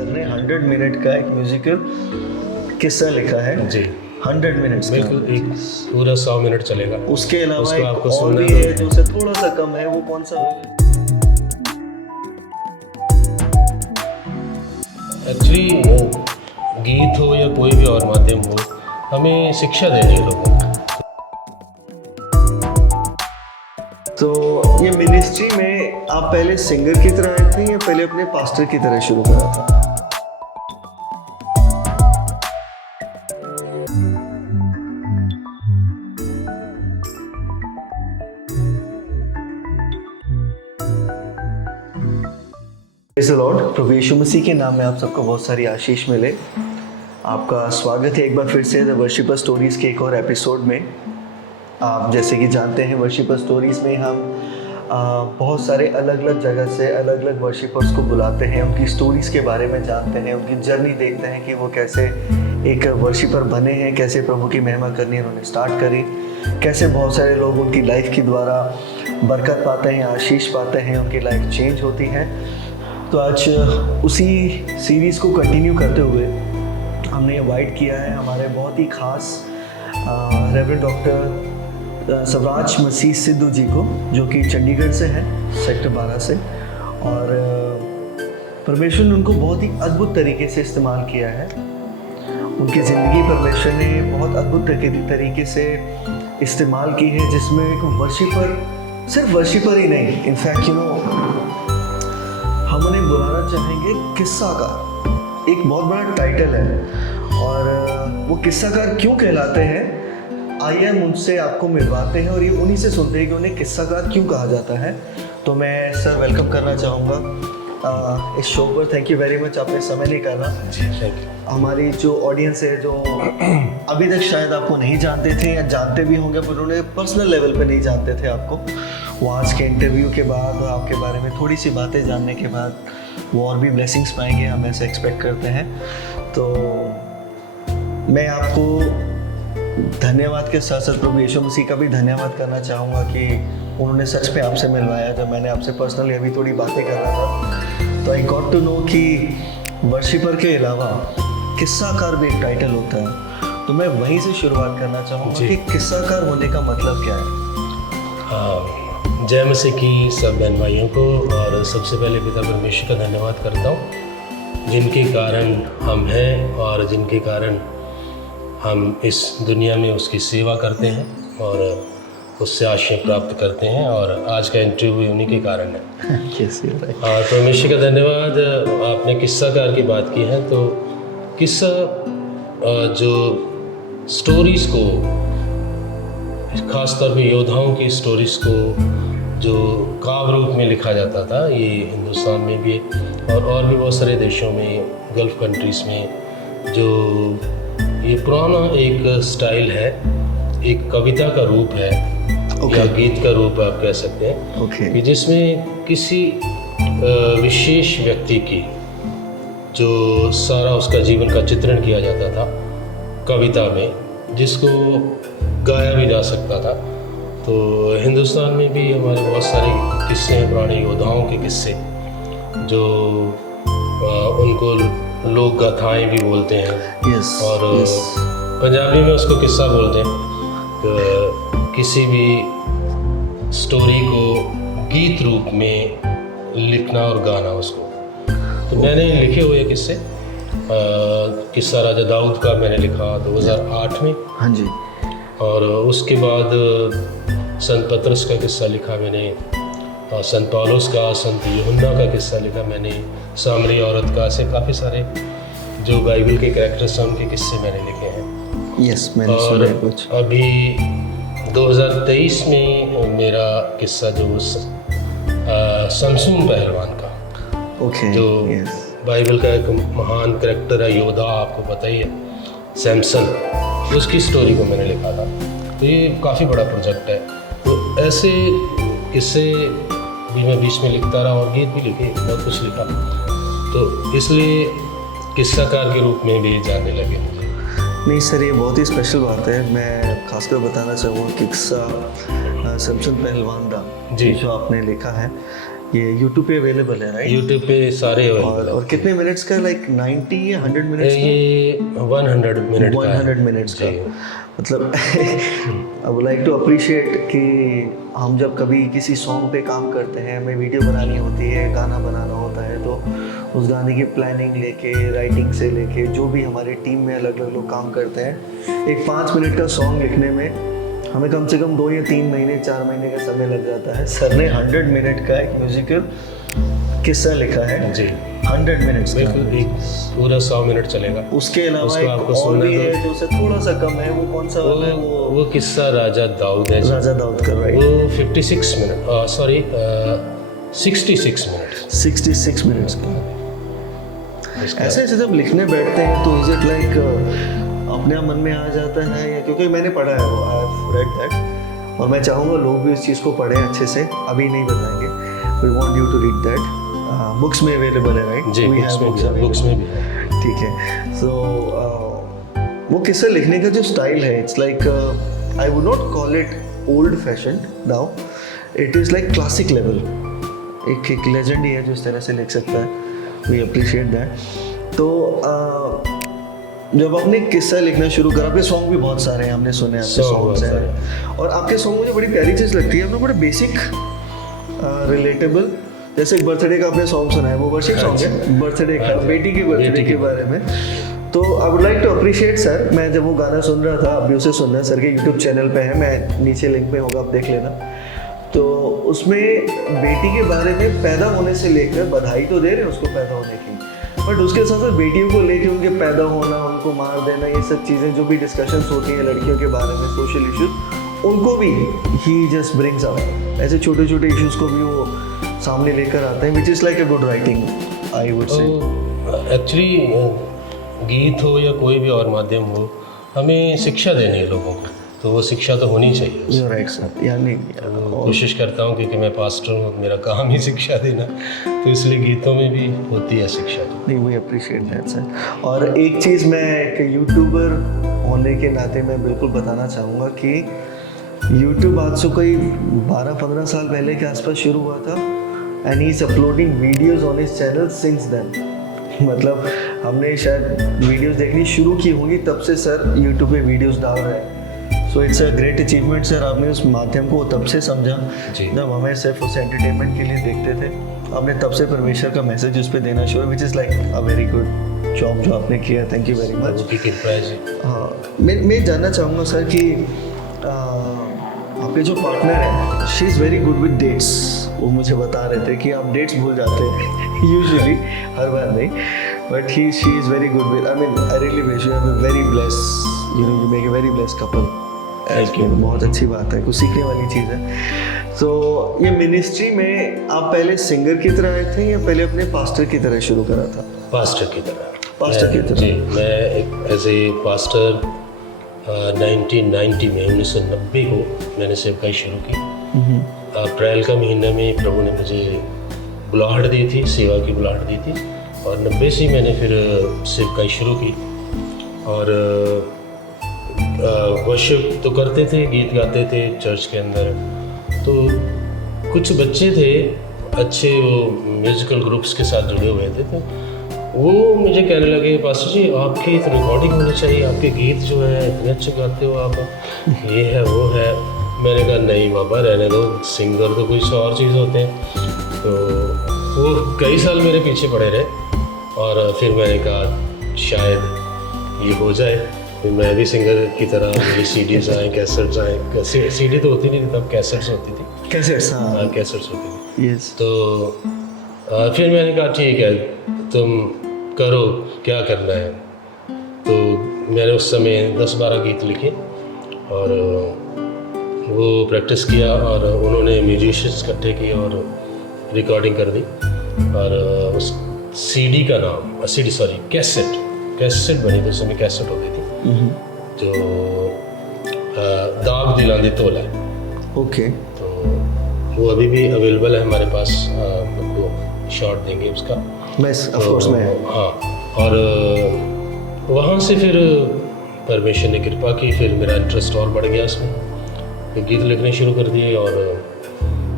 Sir ने 100 minute का एक म्यूजिकल किस्सा लिखा है जी 100 मिनट्स बिल्कुल, एक पूरा 100 मिनट चलेगा। उसके अलावा उसको एक आपको और सुनना भी है जो उससे थोड़ा सा कम है, वो कौन सा है? एक्चुअली गीत हो या कोई भी और माध्यम हो, हमें शिक्षा देनी है लोगों को। तो ये मिनिस्ट्री में आप पहले सिंगर की तरह आए थे या पहले अपने पास्टर की तरह शुरू करा था? Praise the lord. प्रभु यीशु मसीह के नाम में आप सबको बहुत सारी आशीष मिले। आपका स्वागत है एक बार फिर से द वर्शिपर स्टोरीज़ के एक और एपिसोड में। आप जैसे कि जानते हैं वर्शिपर स्टोरीज़ में हम बहुत सारे अलग अलग जगह से अलग अलग वर्शिपर्स को बुलाते हैं, उनकी स्टोरीज़ के बारे में जानते हैं, उनकी जर्नी देखते हैं कि वो कैसे एक वर्शिपर बने हैं, कैसे प्रभु की महिमा करनी उन्होंने स्टार्ट करी, कैसे बहुत सारे लोग उनकी लाइफ के द्वारा बरकत पाते हैं, आशीष पाते हैं, उनकी लाइफ चेंज होती है। तो आज उसी सीरीज़ को कंटिन्यू करते हुए हमने इनवाइट किया है हमारे बहुत ही खास रेवरेंड डॉक्टर सवराज मसीह सिद्धू जी को, जो कि चंडीगढ़ से हैं, सेक्टर 12 से। और परमेश्वर ने उनको बहुत ही अद्भुत तरीके से इस्तेमाल किया है। उनकी ज़िंदगी परमेश्वर ने बहुत अद्भुत तरीके से इस्तेमाल की है, जिसमें एक वर्शिपर, सिर्फ वर्शिपर ही नहीं, इनफैक्ट हम उन्हें बुलाना चाहेंगे किस्साकार। एक बहुत बड़ा टाइटल है और वो किस्साकार क्यों कहलाते हैं, आइए हम उनसे आपको मिलवाते हैं और ये उन्हीं से सुनते हैं कि उन्हें किस्साकार क्यों कहा जाता है। तो मैं सर वेलकम करना चाहूँगा इस शो पर। थैंक यू वेरी मच, आपने समय निकाला। Thank you. हमारी जो ऑडियंस है, जो अभी तक शायद आपको नहीं जानते थे या जानते भी होंगे पर उन्हें पर्सनल लेवल पे नहीं जानते थे आपको, वो आज के इंटरव्यू के बाद आपके बारे में थोड़ी सी बातें जानने के बाद वो और भी ब्लेसिंग्स पाएंगे, हम ऐसे एक्सपेक्ट करते हैं। तो मैं आपको धन्यवाद के साथ साथ प्रभु यीशु मसीह का भी धन्यवाद करना चाहूँगा कि उन्होंने सच में आपसे मिलवाया। जब मैंने आपसे पर्सनली अभी थोड़ी बातें कर रहा था तो आई गॉट टू नो कि वर्शिपर के अलावा किस्साकार भी एक टाइटल होता है। तो मैं वहीं से शुरुआत करना चाहूँगा कि किस्साकार होने का मतलब क्या है? जय मसीह की सब बहन भाइयों को, और सबसे पहले पिता परमेश्वर का धन्यवाद करता हूँ जिनके कारण हम हैं और जिनके कारण हम इस दुनिया में उसकी सेवा करते हैं और उससे आशीष प्राप्त करते हैं, और आज का इंटरव्यू उन्हीं के कारण है। परमेश्वर का धन्यवाद। आपने किस्साकार की बात की है, तो किस्सा जो स्टोरीज़ को, ख़ासतौर पे योद्धाओं की स्टोरीज़ को जो काव्य रूप में लिखा जाता था, ये हिंदुस्तान में भी और भी बहुत सारे देशों में, गल्फ़ कंट्रीज़ में, जो ये पुराना एक स्टाइल है, एक कविता का रूप है या गीत का रूप आप कह सकते हैं, कि जिसमें किसी विशेष व्यक्ति की जो सारा उसका जीवन का चित्रण किया जाता था कविता में, जिसको गाया भी जा सकता था। तो हिंदुस्तान में भी हमारे बहुत सारे किस्से हैं, पुराने योद्धाओं के किस्से, जो उनको लोक गाथाएँ भी बोलते हैं। और पंजाबी में उसको किस्सा बोलते हैं। तो किसी भी स्टोरी को गीत रूप में लिखना और गाना उसको। तो मैंने लिखे हुए किस्से, किस्सा राजा दाऊद का मैंने लिखा 2008 में। हाँ जी। और उसके बाद संत पतरस का किस्सा लिखा मैंने, संत पौलुस का, संत यूहन्ना का किस्सा लिखा मैंने, सामरी औरत का, ऐसे काफ़ी सारे जो बाइबल के कैरेक्टर्स हैं उनके किस्से मैंने लिखे हैं। यस, मैंने सुना है कुछ। अभी 2023 में मेरा किस्सा जो शमसून पहलवान का, जो बाइबल का एक महान कैरेक्टर है, योद्धा, आपको पता ही है, सैमसन, उसकी स्टोरी को मैंने लिखा था। तो ये काफ़ी बड़ा प्रोजेक्ट है। तो ऐसे किस्से भी मैं बीच में लिखता रहा और गीत भी लिखे, बहुत कुछ लिखा। तो इसलिए किस्साकार के रूप में भी जानने लगे मुझे। नहीं सर, ये बहुत ही स्पेशल बात है। मैं खासकर बताना चाहूँगा कि किस्सा शमसून पहलवान का जो आपने लिखा है, ये यूट्यूब पे अवेलेबल है राइट? यूट्यूब पे सारे और कितने मिनट्स का, लाइक 90 या 100 मिनट्स का? ये 100 मिनट का है। 100 मिनट्स का, जी। मतलब I would like to appreciate कि हम जब कभी किसी सॉन्ग पे काम करते हैं, हमें वीडियो बनानी होती है, गाना बनाना होता है, तो उस गाने की प्लानिंग लेके, राइटिंग से लेके, जो भी हमारी टीम में अलग अलग लोग काम करते हैं, एक 5 मिनट का सॉन्ग लिखने में हमें कम से कम 2 या 3 महीने 4 महीने का समय लग जाता है। सर ने 100 मिनट का एक म्यूजिकल किस्सा लिखा है जी। 100 मिनट्स का। बिल्कुल, एक पूरा 100 मिनट चलेगा। उसके अलावा उसको एक आपको और सुनना भी तो- है जो से थोड़ा सा कम है, वो कौन सा वाला है? वो किस्सा राजा दाऊद है जी। राजा दाऊद का, राइट? वो 56 मिनट, सॉरी 66 मिनट 66 मिनट्स का। इसका। ऐसे ऐसे जब लिखने बैठते हैं तो इज इट लाइक अपने आप मन में आ जाता है, या क्योंकि मैंने पढ़ा है वो, आई हैव रेड दैट, और मैं चाहूँगा लोग भी इस चीज़ को पढ़ें अच्छे से। अभी नहीं बताएंगे, we want you to read that. Books में अवेलेबल है राइट? जी, बुक्स में भी है। ठीक है। सो वो किस्सा लिखने का जो स्टाइल है, it's like I would not call it old fashion now, it is like classic level. एक लेजेंड ही है जो इस तरह से लिख सकता है, वी अप्रिशिएट दैट। तो जब आपने किस्सा लिखना शुरू करा, आपके सॉन्ग भी बहुत सारे हैं, हमने सुने आपके सॉन्ग्स हैं, और आपके सॉन्ग मुझे बड़ी प्यारी चीज़ लगती है, आपने बड़े बेसिक रिलेटेबल, जैसे एक बर्थडे का आपने सॉन्ग सुना है, वो वर्शिप सॉन्ग है बर्थडे का, बेटी के बर्थडे के बारे में। तो I would like to appreciate sir, मैं जब वो गाना सुन रहा था, अभी उसे सुनना, सर के यूट्यूब चैनल पे है, मैं नीचे लिंक में होगा, आप देख लेना। तो उसमें बेटी के बारे में पैदा होने से लेकर, बधाई तो दे रहे हैं उसको पैदा होने की, बट उसके साथ साथ बेटियों को लेके उनके पैदा होना, उनको मार देना, ये सब चीज़ें जो भी डिस्कशंस होती हैं लड़कियों के बारे में, सोशल इश्यूज, उनको भी ही जस्ट ब्रिंग्स आउट। ऐसे छोटे छोटे इश्यूज को भी वो सामने लेकर आते हैं, which is like a good writing, I would say. Actually गीत हो या कोई भी और माध्यम हो, हमें शिक्षा देनी है लोगों को, तो वो शिक्षा तो होनी चाहिए। यू राइट सर, यानी कोशिश करता हूँ, क्योंकि मैं पास्टर हूँ, मेरा काम ही शिक्षा देना, तो इसलिए गीतों में भी होती है शिक्षा। नहीं, वी अप्रिशिएट दैट सर। और एक चीज़ मैं एक यूट्यूबर होने के नाते मैं बिल्कुल बताना चाहूँगा कि यूट्यूब आज से कोई 12-15 साल पहले के आसपास शुरू हुआ था, and he is uploading videos on his channel since then. मतलब हमने शायद वीडियोज़ देखनी शुरू की होंगी, तब से सर यूट्यूब पे वीडियोज़ डाल रहे हैं। So it's a great achievement sir, आपने उस माध्यम को तब से समझा जब हमें सिर्फ उस एंटरटेनमेंट के लिए देखते थे, आपने तब से परमेश्वर का मैसेज उस पर देना शुरू, which is like a very good job जो आपने किया, थैंक यू वेरी मच। हाँ, मैं जानना चाहूँगा सर कि आपके जो पार्टनर है, she is very good with dates. वो मुझे बता रहे थे कि आप डेट्स भूल जाते हैं यूजुअली, हर बार नहीं, but she is very good with, I mean I really wish you have a very blessed, you know, you make a very blessed couple. Thank you. बहुत अच्छी बात है, कुछ सीखने वाली चीज़ है। तो ये मिनिस्ट्री में आप पहले सिंगर की तरह आए थे या पहले अपने पास्टर की तरह शुरू करा था? पास्टर की तरह। पास्टर की तरह। जी, मैं एक एज ए पास्टर 1990 में 1990 को मैंने सेवकाई शुरू की। अप्रैल का महीना में प्रभु ने मुझे बुलाहट दी थी, सेवा की बुलाहट दी थी, और 90 से मैंने फिर सेवकाई शुरू की। और वर्शिप तो करते थे, गीत गाते थे चर्च के अंदर। तो कुछ बच्चे थे अच्छे, वो म्यूज़िकल ग्रुप्स के साथ जुड़े हुए थे, तो वो मुझे कहने लगे, पास्टर जी आपकी तो रिकॉर्डिंग होनी चाहिए, आपके गीत जो है इतने अच्छे गाते हो आप, ये है वो है। मैंने कहा नहीं बाबा रहने दो, सिंगर तो कुछ और चीज़ होते हैं। तो वो कई साल मेरे पीछे पड़े रहे, और फिर मैंने कहा शायद ये हो जाए, फिर मैं भी सिंगर की तरह, मेरी सीडीज़ आए, कैसेट्स आए। सीडी तो होती नहीं थी तब, कैसेट्स होती थी। कैसेट्स? हाँ, कैसेट्स होती थी। यस। तो फिर मैंने कहा ठीक है, तुम करो, क्या करना है। तो मैंने उस समय 10-12 गीत लिखे और वो प्रैक्टिस किया, और उन्होंने म्यूजिशियंस इकट्ठे किए और रिकॉर्डिंग कर दी। और उस सीडी का नाम, कैसेट बनी, तो उस समय कैसेट होती थी, जो दाग दिलांदे तोला। ओके। तो वो अभी भी अवेलेबल है हमारे पास, आपको शॉट देंगे उसका। मैं ऑफ कोर्स मैं हाँ, और वहाँ से फिर परमेश्वर ने कृपा की, फिर मेरा इंटरेस्ट और बढ़ गया इसमें, फिर गीत लिखने शुरू कर दिए। और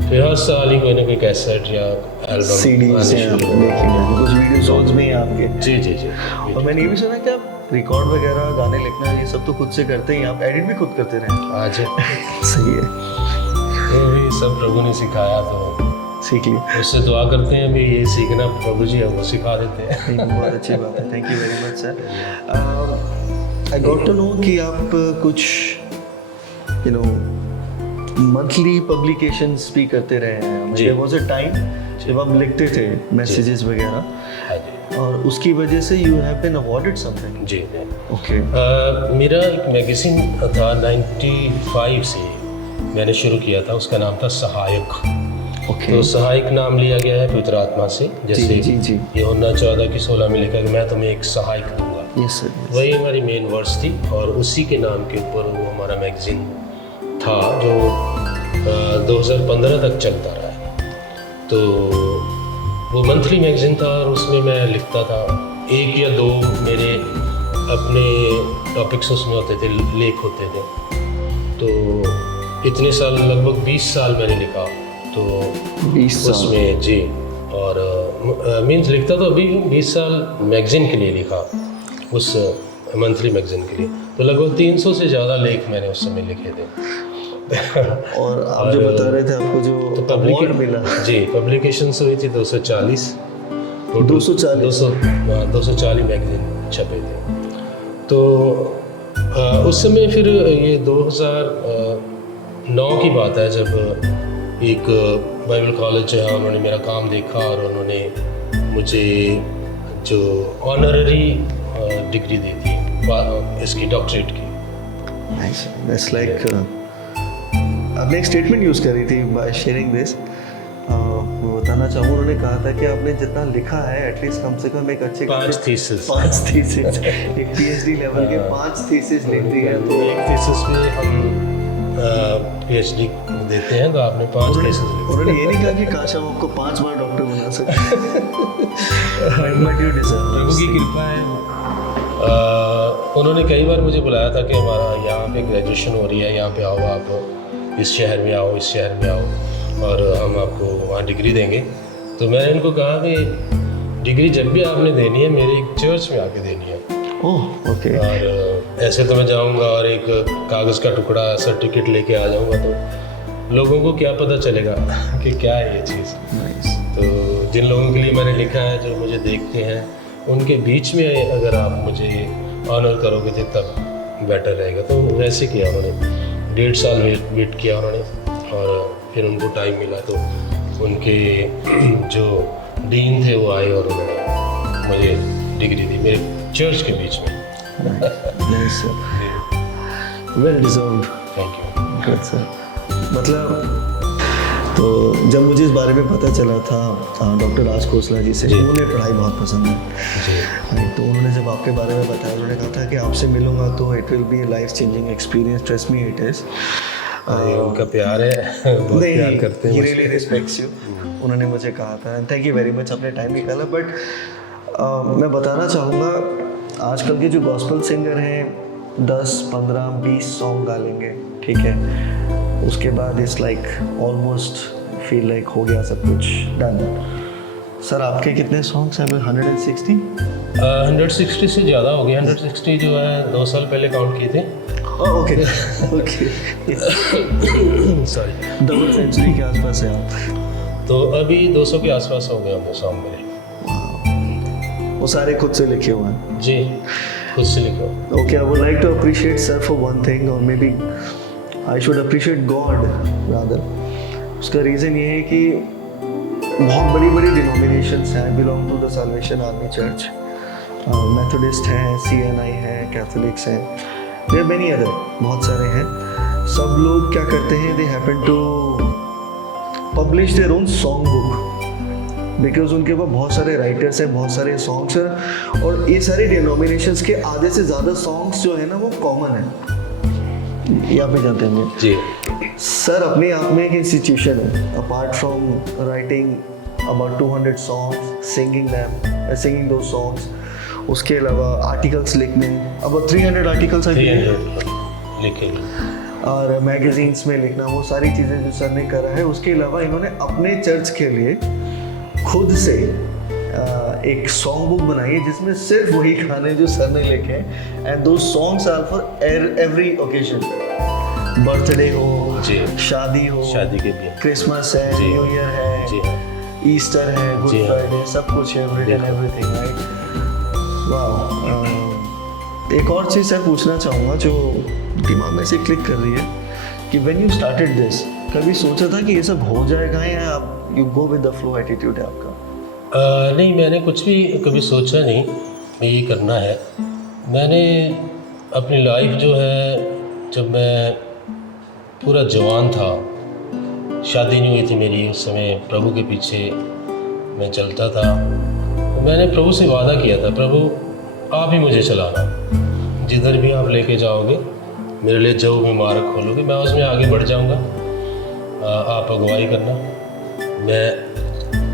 फिर हर साल ही कोई ना कोई कैसेट या एल्बम सीडीज आने हैं शुरू देखेंगे, कुछ वीडियो सॉन्ग्स में हैं आपके। जी जी जी। और मैंने ये भी सुना कि आप रिकॉर्ड वगैरह गाने लिखना ये सब तो खुद से करते हैं, आप एडिट भी खुद करते रहे। आज सही है, तो ये सब प्रभु ने सिखाया, तो सीख लिया। उससे दुआ करते हैं भी ये सीखना प्रभु जी हमको सिखा देते हैं। बहुत अच्छी बात है, thank you very much sir. I got to know कि आप कुछ यू नो मंथली पब्लिकेशंस भी करते रहे हैं। जी। देयर वाज अ टाइम जब आप लिखते थे मैसेजेस वगैरह, हाँ जी और उसकी वजह से you have been awarded something. जी। ओके। मेरा एक मैगज़ीन था 95 से मैंने शुरू किया था, उसका नाम था सहायक। ओके। तो सहायक नाम लिया गया है पवित्र आत्मा से, जैसे जी जी। यूहन्ना 14:16 में लिखा कि मैं तुम्हें एक सहायक दूंगा। Yes sir. वही हमारी मेन वर्ड्स थी, और उसी के नाम के ऊपर वो हमारा मैगज़ीन था जो 2015 तक चलता रहा है। तो वो मंथली मैगज़ीन था, और उसमें मैं लिखता था, एक या दो मेरे अपने टॉपिक्स उसमें होते थे, लेख होते थे। तो इतने साल, लगभग 20 साल मैंने लिखा, तो 20 साल उसमें जी। और मीन्स लिखता तो अभी 20 साल मैगज़ीन के लिए लिखा, उस मंथली मैगज़ीन के लिए। तो लगभग 300 से ज़्यादा लेख मैंने उस समय लिखे थे। और आप जो बता रहे थे आपको जो अवार्ड मिला। जी, पब्लिकेशंस हुई थी 240। 240 मैगज़ीन छपे थे। तो उस समय फिर ये 2009 की बात है, जब एक बाइबल कॉलेज जो है उन्होंने मेरा काम देखा, और उन्होंने मुझे जो ऑनररी डिग्री दी थी इसकी, डॉक्टरेट की। नाइस, दैट्स लाइक आपने एक स्टेटमेंट यूज़ करी थी बाय शेयरिंग दिस। मैं बताना चाहूँ, उन्होंने कहा था कि आपने जितना लिखा है एटलीस्ट कम से कम एक अच्छे 5 थीसिस। 5 थीसिस एक पीएचडी लेवल के 5 थीसिस लिखती है। तो एक थीसिस में हम पीएचडी देते हैं, तो आपने 5 थीसिस लिखे। उन्होंने ये नहीं कहा कि काश हम आपको 5 बार डॉक्टर बना सकते। But you deserve. प्रभु की कृपा है। उन्होंने कई बार मुझे बुलाया था कि हमारा यहाँ पे ग्रेजुएशन हो रही है, यहाँ पे आओ, आप इस शहर में आओ, इस शहर में आओ, और हम आपको वहाँ डिग्री देंगे। तो मैंने इनको कहा कि डिग्री जब भी आपने देनी है मेरे एक चर्च में आके देनी है। Oh okay. और ऐसे तो मैं जाऊँगा और एक कागज़ का टुकड़ा सर्टिफिकेट लेके आ जाऊँगा, तो लोगों को क्या पता चलेगा कि क्या है ये चीज़। नाइस। तो जिन लोगों के लिए मैंने लिखा है, जो मुझे देखते हैं, उनके बीच में अगर आप मुझे ऑनर करोगे तो तब बेटर रहेगा। तो वैसे किया उन्होंने, 1.5 साल वेट किया उन्होंने, और फिर उनको टाइम मिला तो उनके जो डीन थे वो आए और उन्होंने मुझे डिग्री दी मेरे चर्च के बीच में। Nice sir, well deserved. Thank you. Good sir. मतलब तो जब मुझे इस बारे में पता चला था डॉक्टर राज खोसला जी से, उन्हें पढ़ाई बहुत पसंद है जी। तो उन्होंने जब आपके बारे में बताया, उन्होंने कहा था कि आपसे मिलूंगा तो it will be A life changing experience, trust me it is. उनका प्यार है, बहुत प्यार करते हैं। Really respects you. उन्होंने मुझे कहा था, थैंक यू वेरी मच, अपने टाइम निकाला। बट मैं बताना चाहूँगा, आजकल के जो गॉस्पल सिंगर हैं 10, 15, 20 सॉन्ग गा लेंगे, ठीक है, उसके बाद it's like almost feel like हो गया सब कुछ डन। सर आपके कितने सॉन्ग्स हैं? 160? 160 से ज़्यादा हो गया। 160 जो है 2 साल पहले काउंट किए थे। Okay okay, sorry, double century के आसपास है आप। तो अभी 200 के आसपास हो गए होंगे सॉन्ग मेरे। वो सारे खुद से लिखे हुए हैं? जी, खुद से लिखो। Okay, I would like to appreciate sir for one thing, और maybe I should appreciate God rather. उसका रीज़न ये है कि बहुत बड़ी बड़ी डिनोमिनेशंस हैं, belong to the Salvation Army church, Methodist हैं, CNI हैं, कैथोलिक्स हैं, देयर मेनी अदर, बहुत सारे हैं। सब लोग क्या करते हैं, they happen to publish their own song book, because उनके पास बहुत सारे राइटर्स हैं, बहुत सारे सॉन्ग्स हैं, और ये सारे डिनोमिनेशंस के आधे से ज़्यादा सॉन्ग्स जो है ना वो कॉमन है। ये आप भी जानते होंगे जी। सर अपने आप में एक इंस्टीट्यूशन है, apart from writing about 200 songs, singing दो सॉन्ग्स, उसके अलावा आर्टिकल्स लिखने, अबाउट 300 आर्टिकल्स आई 300 लिखे। और मैगजीन्स में लिखना, वो सारी चीज़ें जो सर ने करा है, उसके अलावा इन्होंने अपने चर्च के लिए खुद से एक सॉन्ग बुक बनाई है जिसमें सिर्फ वही गाने जो सर ने लिखे हैं, एंड दो songs are for every occasion, birthday हो, जी, शादी हो, शादी के लिए, क्रिसमस है, जी, न्यू ईयर है, जी, ईस्टर है, गुड जी, फ्राइडे, सब कुछ है, एवरीथिंग, राइट। वाह। एक और चीज़ सर पूछना चाहूँगा जो दिमाग में से क्लिक कर रही है कि व्हेन यू स्टार्टेड दिस, कभी सोचा था कि ये सब हो जाएगा या आप you go with the flow attitude है आपका? नहीं, मैंने कुछ भी कभी सोचा नहीं कि ये करना है। मैंने अपनी लाइफ जो है, जब मैं पूरा जवान था, शादी नहीं हुई थी मेरी, उस समय प्रभु के पीछे मैं चलता था, तो मैंने प्रभु से वादा किया था, प्रभु आप ही मुझे चलाना, जिधर भी आप लेके जाओगे, मेरे लिए जो भी मार्ग खोलोगे मैं उसमें आगे बढ़ जाऊंगा, आप अगुवाई करना, मैं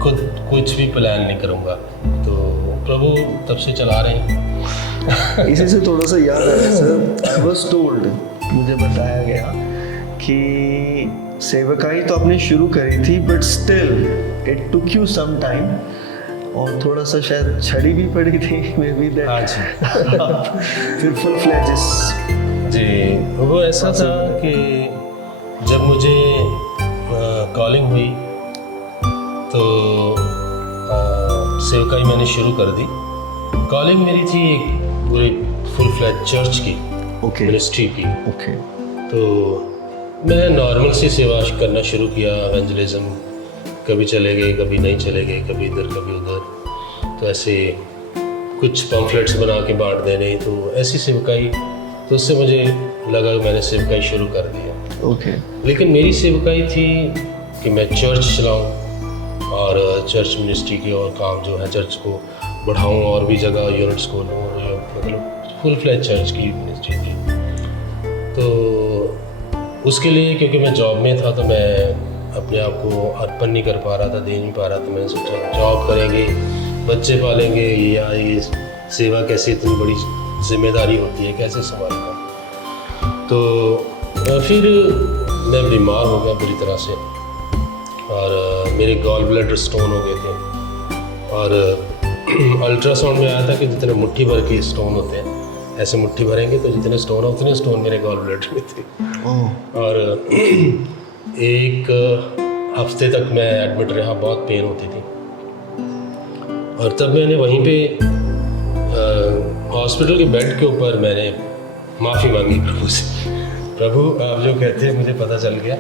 खुद कुछ भी प्लान नहीं करूंगा। तो प्रभु तब से चला रहे हैं। इसी से थोड़ा सा याद आया सर, आई वाज टोल्ड, मुझे बताया गया कि सेवकाई तो आपने शुरू करी थी, but still it took you some time, और थोड़ा सा शायद छड़ी भी पड़ी थी, मे बी दैट। हाँ जी। फिर फुल फ्लैजेस। जी, वो ऐसा था कि जब मुझे कॉलिंग हुई तो सेवकाई मैंने शुरू कर दी। कॉलिंग मेरी थी एक पूरी फुल फ्लैज चर्च की, ओके, मिनिस्ट्री की। ओके। तो मैं नॉर्मल सी सेवा करना शुरू किया, एवेंजलिज्म, कभी चले गए, कभी नहीं चले गए, कभी इधर कभी उधर, तो ऐसे कुछ पम्फलेट्स बना के बांट देने, तो ऐसी सेवकाई। तो उससे मुझे लगा कि मैंने सेवकाई शुरू कर दिया, ओके। लेकिन मेरी सेवकाई थी कि मैं चर्च चलाऊं और चर्च मिनिस्ट्री के और काम जो है, चर्च को बढ़ाऊं और भी जगह यूनिट्स खोलूं, मतलब फुल फ्लैज चर्च की मिनिस्ट्री थी। तो उसके लिए, क्योंकि मैं जॉब में था, तो मैं अपने आप को अर्पण नहीं कर पा रहा था, दे नहीं पा रहा था। मैंने सोचा जॉब करेंगे, बच्चे पालेंगे, या ये सेवा कैसे इतनी बड़ी जिम्मेदारी होती है, कैसे संभालूंगा। तो फिर मैं बीमार हो गया बुरी तरह से, और मेरे गॉल ब्लैडर स्टोन हो गए थे, और अल्ट्रासाउंड में आया था कि जितने मुट्ठी भर के स्टोन होते हैं, ऐसे मुट्ठी भरेंगे तो जितने स्टोन है उतने स्टोन मेरे गॉल ब्लैडर में थे। और एक हफ्ते तक मैं एडमिट रहा, बहुत पेन होती थी। और तब मैंने वहीं पे हॉस्पिटल के बेड के ऊपर मैंने माफ़ी मांगी प्रभु से, प्रभु आप जो कहते हैं, मुझे पता चल गया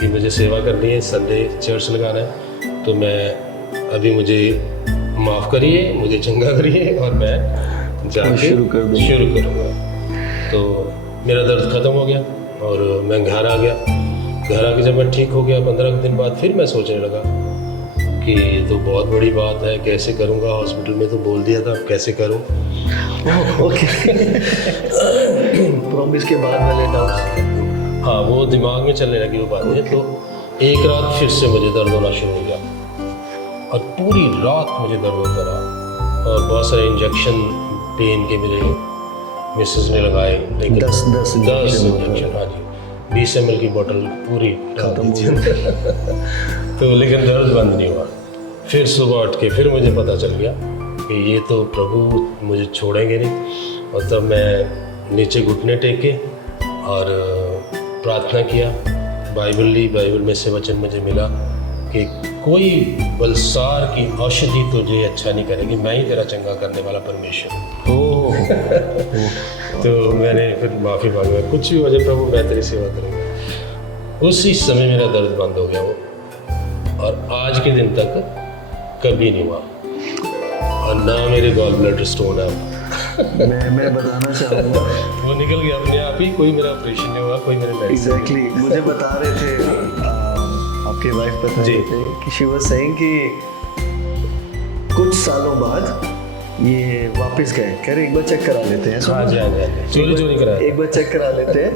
कि मुझे सेवा करनी है, संडे चर्च लगाना है, तो मैं अभी मुझे माफ़ करिए, मुझे चंगा करिए, और मैं जाके शुरू करूँगा। तो मेरा दर्द ख़त्म हो गया और मैं घर आ गया। घर आके जब मैं ठीक हो गया 15 दिन बाद, फिर मैं सोचने लगा कि तो बहुत बड़ी बात है, कैसे करूँगा। हॉस्पिटल में तो बोल दिया था, अब कैसे करूँ। ओके। प्रॉमिस के बाद वाले डाउट्स, हाँ, वो दिमाग में चलने लगी वो बातें। तो एक रात फिर से मुझे दर्द होना शुरू हो गया, और पूरी रात मुझे दर्द होता रहा, और बहुत सारे इंजेक्शन पेन के मेरे मिसेस ने लगाए, लेकिन 10 इंजेक्शन, हाँ जी, 20 ml की बोतल पूरी खत्म हो गई। तो लेकिन दर्द बंद नहीं हुआ। फिर सुबह उठ के फिर मुझे पता चल गया कि ये तो प्रभु मुझे छोड़ेंगे नहीं। और तब मैं नीचे घुटने टेके और प्रार्थना किया, बाइबल ली, बाइबल में से वचन मुझे मिला कि कोई बलसार की औषधि तुझे अच्छा नहीं करेगी, मैं ही तेरा चंगा करने वाला परमेश्वर हूँ। तो मैंने फिर माफ़ी मांगी, कुछ भी वजह प्रभु मैं तेरी सेवा करूँगा। उसी समय मेरा दर्द बंद हो गया वो, और आज के दिन तक कभी नहीं हुआ, और ना मेरे गॉल ब्लैडर स्टोन है। मैं बताना चाहूँगा, वो निकल गया अपने आप ही, कोई मेरा ऑपरेशन नहीं हुआ, कोई मेरे एग्जैक्टली मुझे बता रहे थे, आपके वाइफ बता रहे थे कि शी वाज सेइंग कि कुछ सालों बाद ये वापस गए, कह रहे एक बार चेक करा लेते हैं। हाँ जी, हाँ जी, चोरी करा, एक बार चेक करा लेते हैं,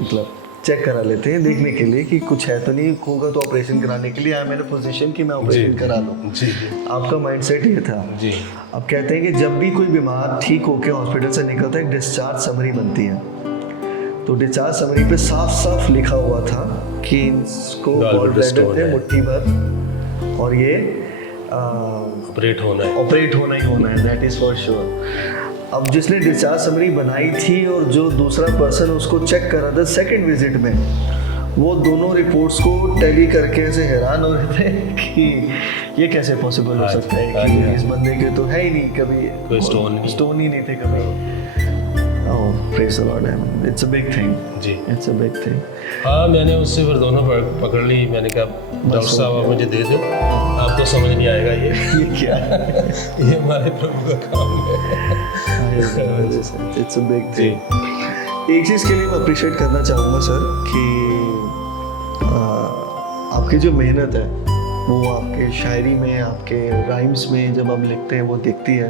मतलब चेक करा लेते हैं, देखने के लिए कि कुछ है तो नहीं, होगा तो ऑपरेशन कराने के लिए। मैंने पोजीशन कि मैं ऑपरेशन करा लूँ। जी, आपका माइंडसेट ये था जी। अब कहते हैं कि जब भी कोई बीमार ठीक होकर हॉस्पिटल से निकलता है, एक डिस्चार्ज समरी बनती है, तो डिस्चार्ज समरी पे साफ साफ लिखा हुआ था कि इसको Gallbladder गॉल ब्लैडर stone थे है। मुट्ठी भर और ये ऑपरेट होना है। ऑपरेट होना ही होना है, दैट इज फॉर श्योर। अब जिसने डिस्चार्ज समरी बनाई थी और जो दूसरा पर्सन उसको चेक कर रहा था सेकंड विजिट में, वो दोनों रिपोर्ट्स को टैली करके ऐसे हैरान हो रहे थे कि ये कैसे पॉसिबल हो हाँ जी, सकता है हाँ कि जी, हाँ इस बंदे के तो है ही नहीं कभी कोई stone ही नहीं थे कभी। Oh praise the lord, it's a big thing, जी। It's a big thing. हाँ, मैंने उससे फिर दोनों पकड़ ली। मैंने कहा डॉक्टर साहब आप मुझे दे दो, आपको समझ नहीं आएगा ये ये क्या है? ये हमारे प्रभु का काम है। It's a big thing. एक चीज़ के लिए मैं अप्रिशिएट करना चाहूँगा सर कि आपकी जो मेहनत है वो आपके शायरी में, आपके राइम्स में जब आप लिखते हैं वो दिखती है।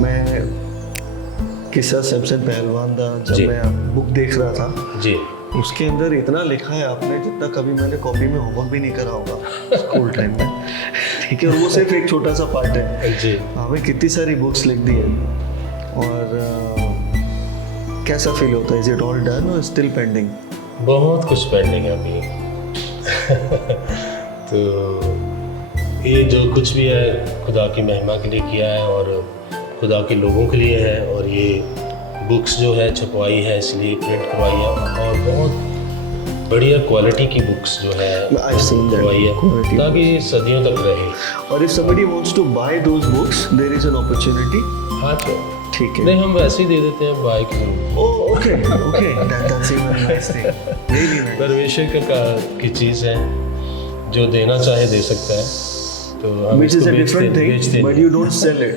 मैं किस्सा सैमसन पहलवान दा जब जी। मैं बुक देख रहा था, जी, उसके अंदर इतना लिखा है आपने जितना कभी मैंने कॉपी में होमवर्क भी नहीं करा होगा स्कूल टाइम में। ठीक है, और वो सिर्फ एक छोटा सा पार्ट है। जी। हमें कितनी सारी बुक्स लिख दी है और कैसा फील होता है? इज इट ऑल डन और स्टिल पेंडिंग? बहुत कुछ पेंडिंग है अभी। तो ये जो कुछ भी है खुदा की महिमा के लिए किया है और खुदा के लोगों के लिए है। और ये बुक्स जो है छपवाई है, इसलिए प्रिंट करवाई है और बहुत बढ़िया क्वालिटी की बुक्स जो है I've seen that करवाई है quality ताकि ये सदियों तक रहे। और if somebody wants to buy those books, there is an opportunity. हाँ, तो ठीक है। नहीं, हम वैसे ही दे देते हैं बाइक में। Oh, okay, okay. That's even a nice thing. Really nice. परमेश्वर की चीज़ है, जो देना चाहे दे सकता है। तो हम Which is इसको a different बेचते thing, but नहीं। you don't sell it.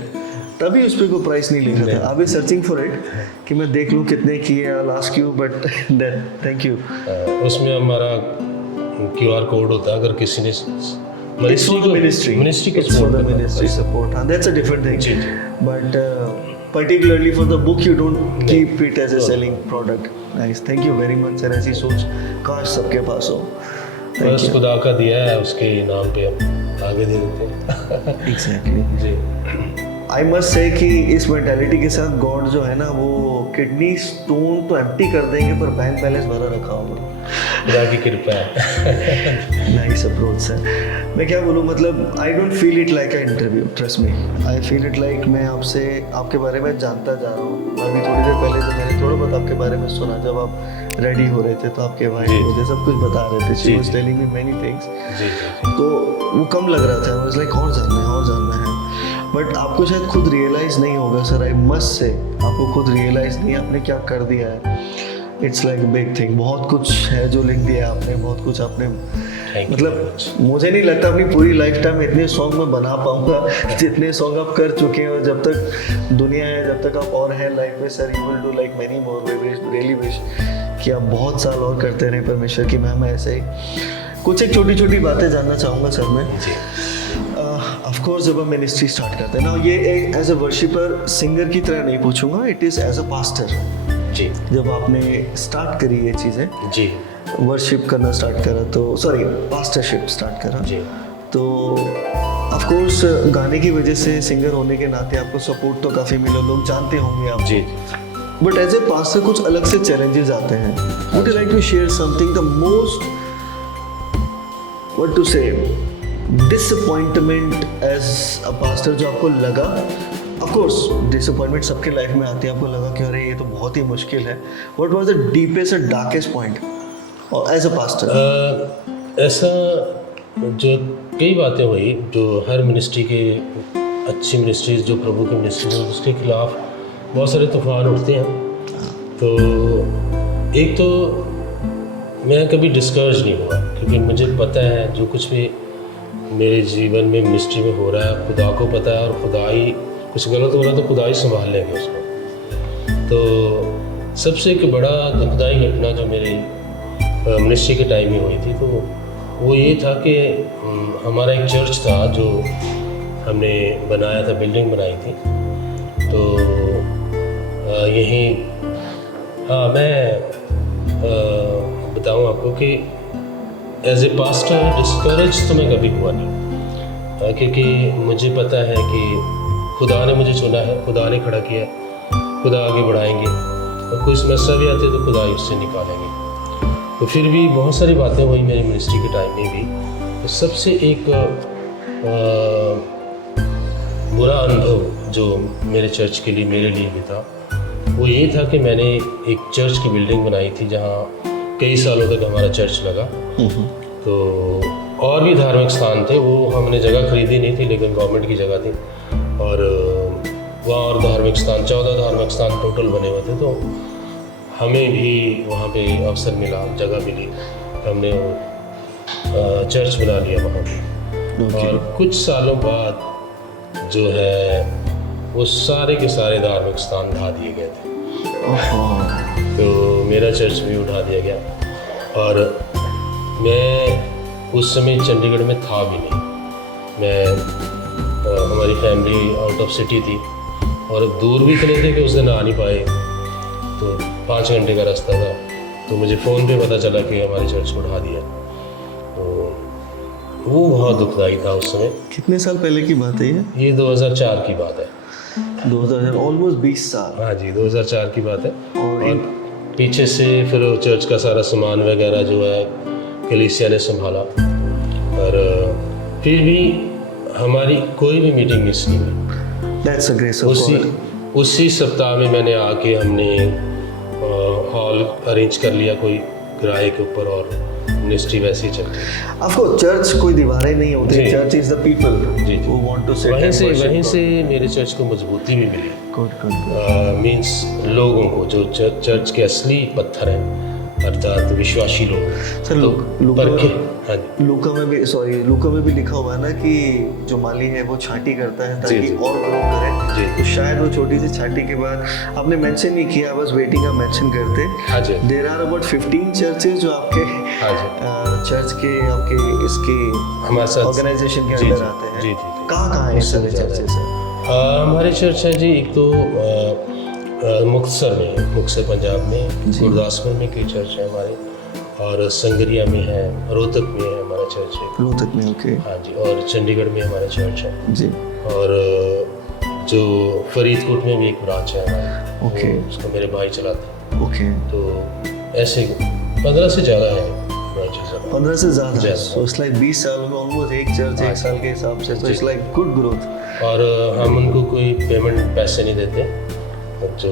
तभी उस पर कोई प्राइस नहीं लिखा था। अभी सर्चिंग फॉर इट कि मैं देख लूँ कितने की है। I'll ask you, but that thank you. उसमें हमारा QR कोड होता है, अगर किसी ने It's for the ministry. Ministry को It's for the support ministry करना। support. That's a different thing. Ji. But particularly for the book, you don't नहीं। keep it as a No. selling product. Nice. Thank you very much, sir. ऐसी सोच काश सबके पास हो। Thank बस you. खुदा का दिया है, उसके नाम पे हम आगे दे देते हैं। Exactly. Ji. I must say कि इस मेंटालिटी के साथ गॉड जो है ना वो किडनी स्टोन तो एम्प्टी कर देंगे पर बैंक बैलेंस भरा रखा होगा। खुदा की कृपा है। Nice approach sir. मैं क्या बोलूँ, मतलब I don't feel it like a interview, trust me. I feel it like मैं आपसे आपके बारे में जानता जा रहा हूँ। अभी थोड़ी देर पहले तो मैंने थोड़ा बहुत आपके बारे में सुना, जब आप रेडी हो रहे थे तो आपके भाई जी। मुझे सब कुछ बता रहे थे। शी जी, वाज जी। Telling me many things. जी, जी। तो वो कम लग रहा था। वाज लाइक और जानना है। बट आपको शायद खुद रियलाइज़ नहीं होगा सर, आई मस्ट से आपको खुद रियलाइज़ नहीं आपने क्या कर दिया है। It's like big thing. बहुत कुछ है जो लिख दिया आपने, बहुत कुछ आपने Thank you मतलब very much. मुझे नहीं लगता अपनी पूरी लाइफ टाइम इतने सॉन्ग में बना पाऊंगा जितने सॉन्ग आप कर चुके हैं। और जब तक दुनिया है, जब तक आप और हैं लाइफ में sir, you will do like many more. We really wish कि आप बहुत साल और करते रहें परमेश्वर की महिमा ऐसे ही। कुछ एक छोटी छोटी बातें जानना चाहूँगा सर मैं। जी। ऑफ कोर्स जब हम मिनिस्ट्री स्टार्ट करते हैं ना, ये एज अ वर्शिपर सिंगर की तरह नहीं पूछूंगा, it is as a pastor. जी। जब आपने स्टार्ट करी ये चीज़ें, जी। वर्शिप करना स्टार्ट करा तो सॉरी पास्टरशिप स्टार्ट करा, जी। तो ऑफ कोर्स गाने की वजह से सिंगर होने के नाते आपको सपोर्ट तो काफ़ी मिला, लोग जानते होंगे आप। जी। बट एज ए पास्टर कुछ अलग से चैलेंजेस आते हैं। Would you like to share something the most what to say disappointment as a pastor जो आपको लगा? ऑफ कोर्स डिसअपॉइंटमेंट सबके लाइफ में आती है। आपको लगा कि अरे ये तो बहुत ही मुश्किल है। What was the deepest and darkest point as a pastor? ऐसा जो कई बातें हुई जो हर मिनिस्ट्री के, अच्छी मिनिस्ट्रीज जो प्रभु की मिनिस्ट्री है उसके खिलाफ बहुत सारे तूफान उठते हैं। तो एक तो मैं कभी डिस्करेज नहीं हुआ, क्योंकि मुझे पता है जो कुछ भी मेरे जीवन में मिनिस्ट्री में हो रहा है खुदा को पता है, और खुदा ही कुछ गलत हो रहा है तो खुदा ही संभाल लेंगे उसको। तो सबसे एक बड़ा दुखदाई घटना जो मेरी मिनिस्ट्री के टाइम में हुई थी, तो वो ये था कि हमारा एक चर्च था जो हमने बनाया था, बिल्डिंग बनाई थी। तो यहीं हाँ मैं बताऊँ आपको कि एज ए पास्टर डिस्करेज तो मैं कभी हुआ नहीं, क्योंकि मुझे पता है कि खुदा ने मुझे चुना है, खुदा ने खड़ा किया है, खुदा आगे बढ़ाएंगे। और कोई समस्या भी आती है तो खुदा ही उससे निकालेंगे। तो फिर भी बहुत सारी बातें हुई मेरी मिनिस्ट्री के टाइम में भी। तो सबसे एक बुरा अनुभव जो मेरे चर्च के लिए मेरे लिए भी था वो ये था कि मैंने एक चर्च की बिल्डिंग बनाई थी जहाँ कई सालों तक हमारा चर्च लगा। तो और भी धार्मिक स्थान थे, वो हमने जगह खरीदी नहीं थी लेकिन गवर्नमेंट की जगह थी, और वहाँ और धार्मिक स्थान 14 धार्मिक स्थान टोटल बने हुए थे। तो हमें भी वहाँ पे अवसर मिला, जगह मिली, हमने चर्च बना लिया वहाँ पे। और कुछ सालों बाद जो है वो सारे के सारे धार्मिक स्थान ढा दिए गए थे। तो मेरा चर्च भी उठा दिया गया और मैं उस समय चंडीगढ़ में था भी नहीं। मैं हमारी फैमिली आउट ऑफ सिटी थी और दूर भी इतने थे कि उस दिन आ नहीं पाए। तो 5 घंटे का रास्ता था, तो मुझे फ़ोन पे पता चला कि हमारे चर्च को उठा दिया। तो वो बहुत दुखदाई था उस समय। कितने साल पहले की बात है ये 2004 की बात है। 2000, ऑलमोस्ट 20 साल। हाँ जी, 2004 की बात है। और पीछे से फिर चर्च का सारा सामान वगैरह जो है कलीसिया ने संभाला, और फिर भी हमारी कोई भी मीटिंग मिस नहीं हुई। That's a grace of God. उसी सप्ताह में मैंने आके हमने हॉल अरेंज कर लिया कोई किराए के ऊपर, और मिनिस्ट्री वैसे ही चलती है। आपको चर्च कोई दीवारें नहीं होती, church is the people who want to sit. वहीं से मेरे चर्च को मजबूती भी मिली। गुड मीन्स लोगों को जो चर्च के असली पत्थर हैं, अर्थात विश्वासी लोग। सर, लूका में भी लिखा हुआ है ना कि जो माली है वो छांटी करता है ताकि और ग्रो करे। तो शायद वो छोटी सी छांटी के बाद, आपने मेंशन नहीं किया, बस वेटिंग आप मेंशन करते। देयर आर अबाउट 15 चर्चेस जो आपके चर्च के आपके इसके हमारे ऑर्गेनाइजेशन के अंदर आते हैं। कहाँ है सारे चर्चेस? हमारे चर्च है जी, एक तो मुक्तसर पंजाब में, गुरदासपुर में कई चर्च है हमारे, और संगरिया में है, रोहतक में है हमारा चर्च है। रोहतक में, ओके। हाँ जी, और चंडीगढ़ में हमारा चर्च है जी। और जो फरीदकोट में भी एक ब्रांच है हमारा, ओके, उसको मेरे भाई चलाते हैं। ओके। तो ऐसे 15 से ज़्यादा है ब्रांचेस। 15 से ज़्यादा। सो इट्स लाइक 20 साल में ऑलमोस्ट एक चर्च एक साल के हिसाब से, तो इट्स लाइक गुड ग्रोथ। और हम उनको कोई पेमेंट पैसे नहीं देते, जो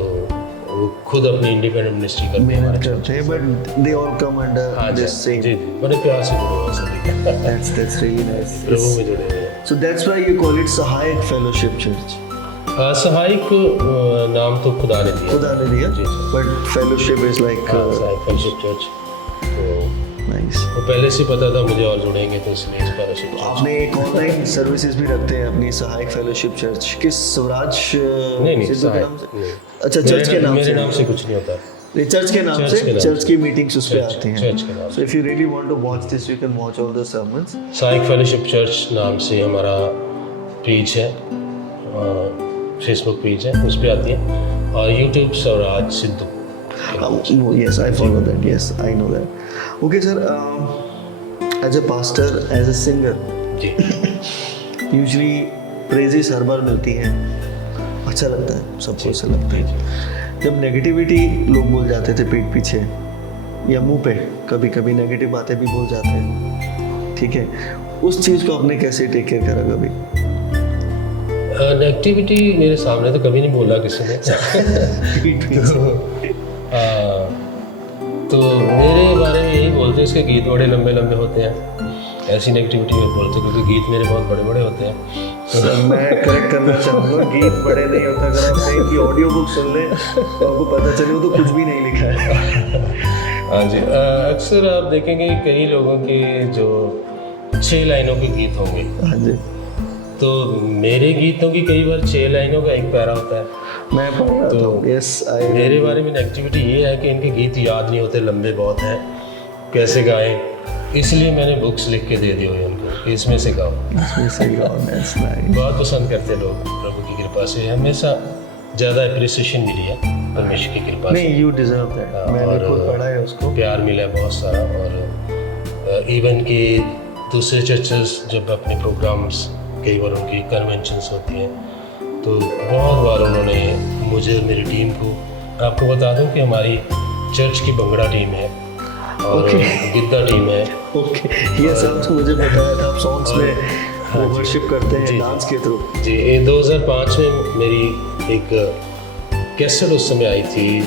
वो खुद अपनी इंडिपेंडेंट मिनिस्ट्री करते हैं, but they all come under this same. जी, बड़े प्यार से जुड़े हुए सभी। That's really nice. प्रभु में जुड़े हुए हैं। So that's why you call it सहायक फेलोशिप चर्च। सहायक नाम तो खुदा ने दिया। जी, बट फेलोशिप इज लाइक सहायक फेलोशिप चर्च। तो नाइस। वो पहले से पता था मुझे और जुड़ेंगे, तो इसलिए इस फेलोशिप। आपने एक ऑनलाइन सर्विसेज भी रखते हैं अपनी सहायक फेलोशिप चर्च, किस स्वराज सिद्धू के नाम से? अच्छा, चर्च के नाम से? मेरे नाम से कुछ नहीं होता, चर्च के नाम से। चर्च की मीटिंग्स उस पे आती हैं। चर्च के नाम। So if you really want to watch this, you can watch all the sermons. Sahayak Fellowship Church नाम से हमारा पेज है, फेसबुक पेज है, उस पे आती है, और YouTube Swaraj Sidhu. Yes, I follow that. Yes, I know that. Okay, sir. As a pastor, as a singer, usually praises हर बार मिलती हैं, अच्छा लगता है, सबको अच्छा लगता है। जब नेगेटिविटी लोग बोल जाते थे पीठ पीछे या मुंह पे, कभी कभी नेगेटिव बातें भी बोल जाते हैं, ठीक है, उस चीज़ को आपने कैसे टेक केयर करा कभी? नेगेटिविटी मेरे सामने तो कभी नहीं बोला किसी ने। तो मेरे बारे में यही बोलते हैं, इसके गीत बड़े लंबे लंबे होते हैं, ऐसी नेगेटिविटी में बोलते हैं, क्योंकि गीत मेरे बहुत बड़े बड़े होते हैं। सर, मैं करेक्ट करना चाहूँगा, गीत बड़े नहीं होता। अगर आप इनकी ऑडियो बुक सुन लें तो आपको पता चले वो तो कुछ भी नहीं लिखा है। हाँ जी, अक्सर आप देखेंगे कई लोगों के जो 6 लाइनों के गीत होंगे। हाँ जी। तो मेरे गीतों की कई बार 6 लाइनों का एक पैरा होता है। मैं पढ़ रहा था। यस, मेरे बारे में नेगेटिविटी ये है कि इनके गीत याद नहीं होते, लंबे बहुत हैं, कैसे गाएं, इसलिए मैंने बुक्स लिख के दे दी हुई उनको, इसमें से गाओ। बहुत पसंद करते लोग, प्रभु की कृपा से हमेशा ज़्यादा अप्रिसिएशन मिली है परमेश्वर की कृपा से। नहीं, यू डिजर्व दैट। मैंने खुद पढ़ा है उसको, प्यार मिला है बहुत सारा। और इवन कि दूसरे चर्चेस जब अपने प्रोग्राम्स, कई बार उनकी कन्वेंशंस होती हैं, तो बहुत बार उन्होंने मुझे और मेरी टीम को आपको बता दूं कि हमारी चर्च की भंगड़ा टीम है और गिद्दा टीम है। ओके, ये सब तो मुझे बताया था, आप सॉन्ग्स में वो वर्शिप करते हैं डांस के थ्रू। जी, ये 2005 में मेरी एक कैसेट उस समय आई थी,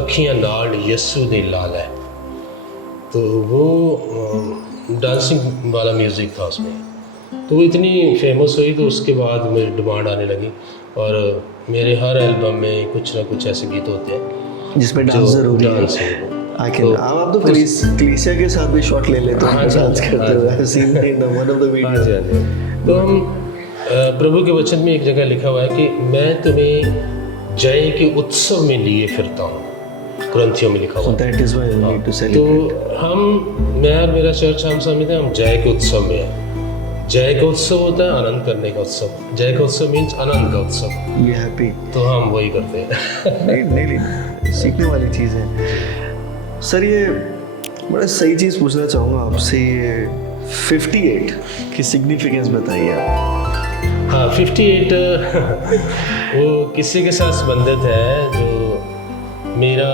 अखियां नाल यस्सू दे लाल है, तो वो डांसिंग वाला म्यूज़िक था उसमें। तो वो इतनी फेमस हुई तो उसके बाद मेरी डिमांड आने लगी और मेरे हर एल्बम में कुछ ना कुछ ऐसे गीत होते हैं जिसमें डांस जरूरी है। डांस है। आप तो कलीसिया के साथ भी शॉट ले लेते हो, डांस करते हुए। I've seen it in one of the videos. हाँ जी। तो हम प्रभु के वचन में एक जगह लिखा हुआ है कि मैं तुम्हें जय के उत्सव में लिए फिरता हूँ, कुरिन्थियों में लिखा हुआ है। That is why you need to celebrate. तो मैं और मेरा चर्च हम समझते हैं हम जय के उत्सव में हैं। जय का उत्सव होता है आनंद करने का उत्सव, जय का उत्सव मीन्स आनंद का उत्सव। Be happy. तो हम वही करते हैं। नहीं, सीखने वाली चीज़ है। सर, ये बड़ा सही चीज़ पूछना चाहूँगा आपसे, ये 58 की सिग्निफिकेंस बताइए आप। हाँ, 58 वो किसी के साथ संबंधित है जो मेरा,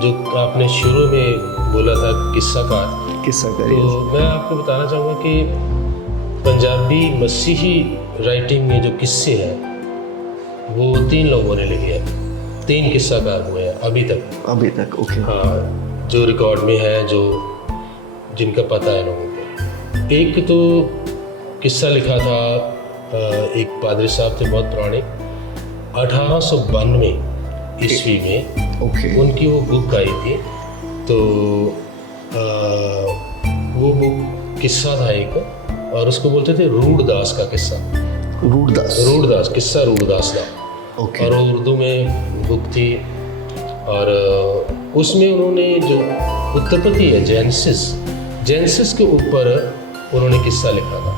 जो आपने शुरू में बोला था किस्सा करिए। तो मैं आपको बताना चाहूँगा कि पंजाबी मसीही राइटिंग में जो किस्से हैं वो 3 लोगों ने लिखे हैं, 3 किस्साकार हुए हैं अभी तक। ओके। हाँ, जो रिकॉर्ड में है, जो जिनका पता है लोगों को। एक तो किस्सा लिखा था एक पादरी साहब थे बहुत पुराने, 1892 ईस्वी में। ओके। उनकी वो बुक आई थी, तो वो बुक किस्सा था एक, और उसको बोलते थे रूढ़दास का किस्सा। रूढ़दास किस्सा रूढ़दास का। ओके। और वो उर्दू में बुक थी, और उसमें उन्होंने जो उत्पत्ति है जेनेसिस के ऊपर उन्होंने किस्सा लिखा था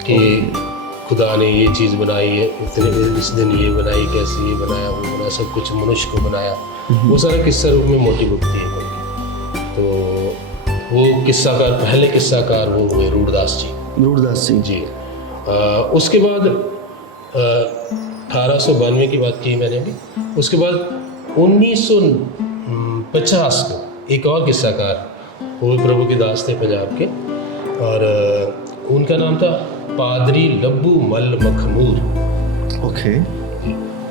कि खुदा ने ये चीज़ बनाई है, इतने इस दिन ये बनाई, कैसे ये बनाया, वो बनाया, सब कुछ मनुष्य को बनाया। वो सारा किस्सा रूप में मोटी बुक थी। तो वो किस्साकार, पहले किस्साकार वो हुए रूढ़दास जी जी। उसके बाद 1892 की बात की मैंने अभी। उसके बाद 1950 को एक और किस्साकार, वो प्रभु के दास थे पंजाब के, और उनका नाम था पादरी लब्बू मल मखमूर। ओके।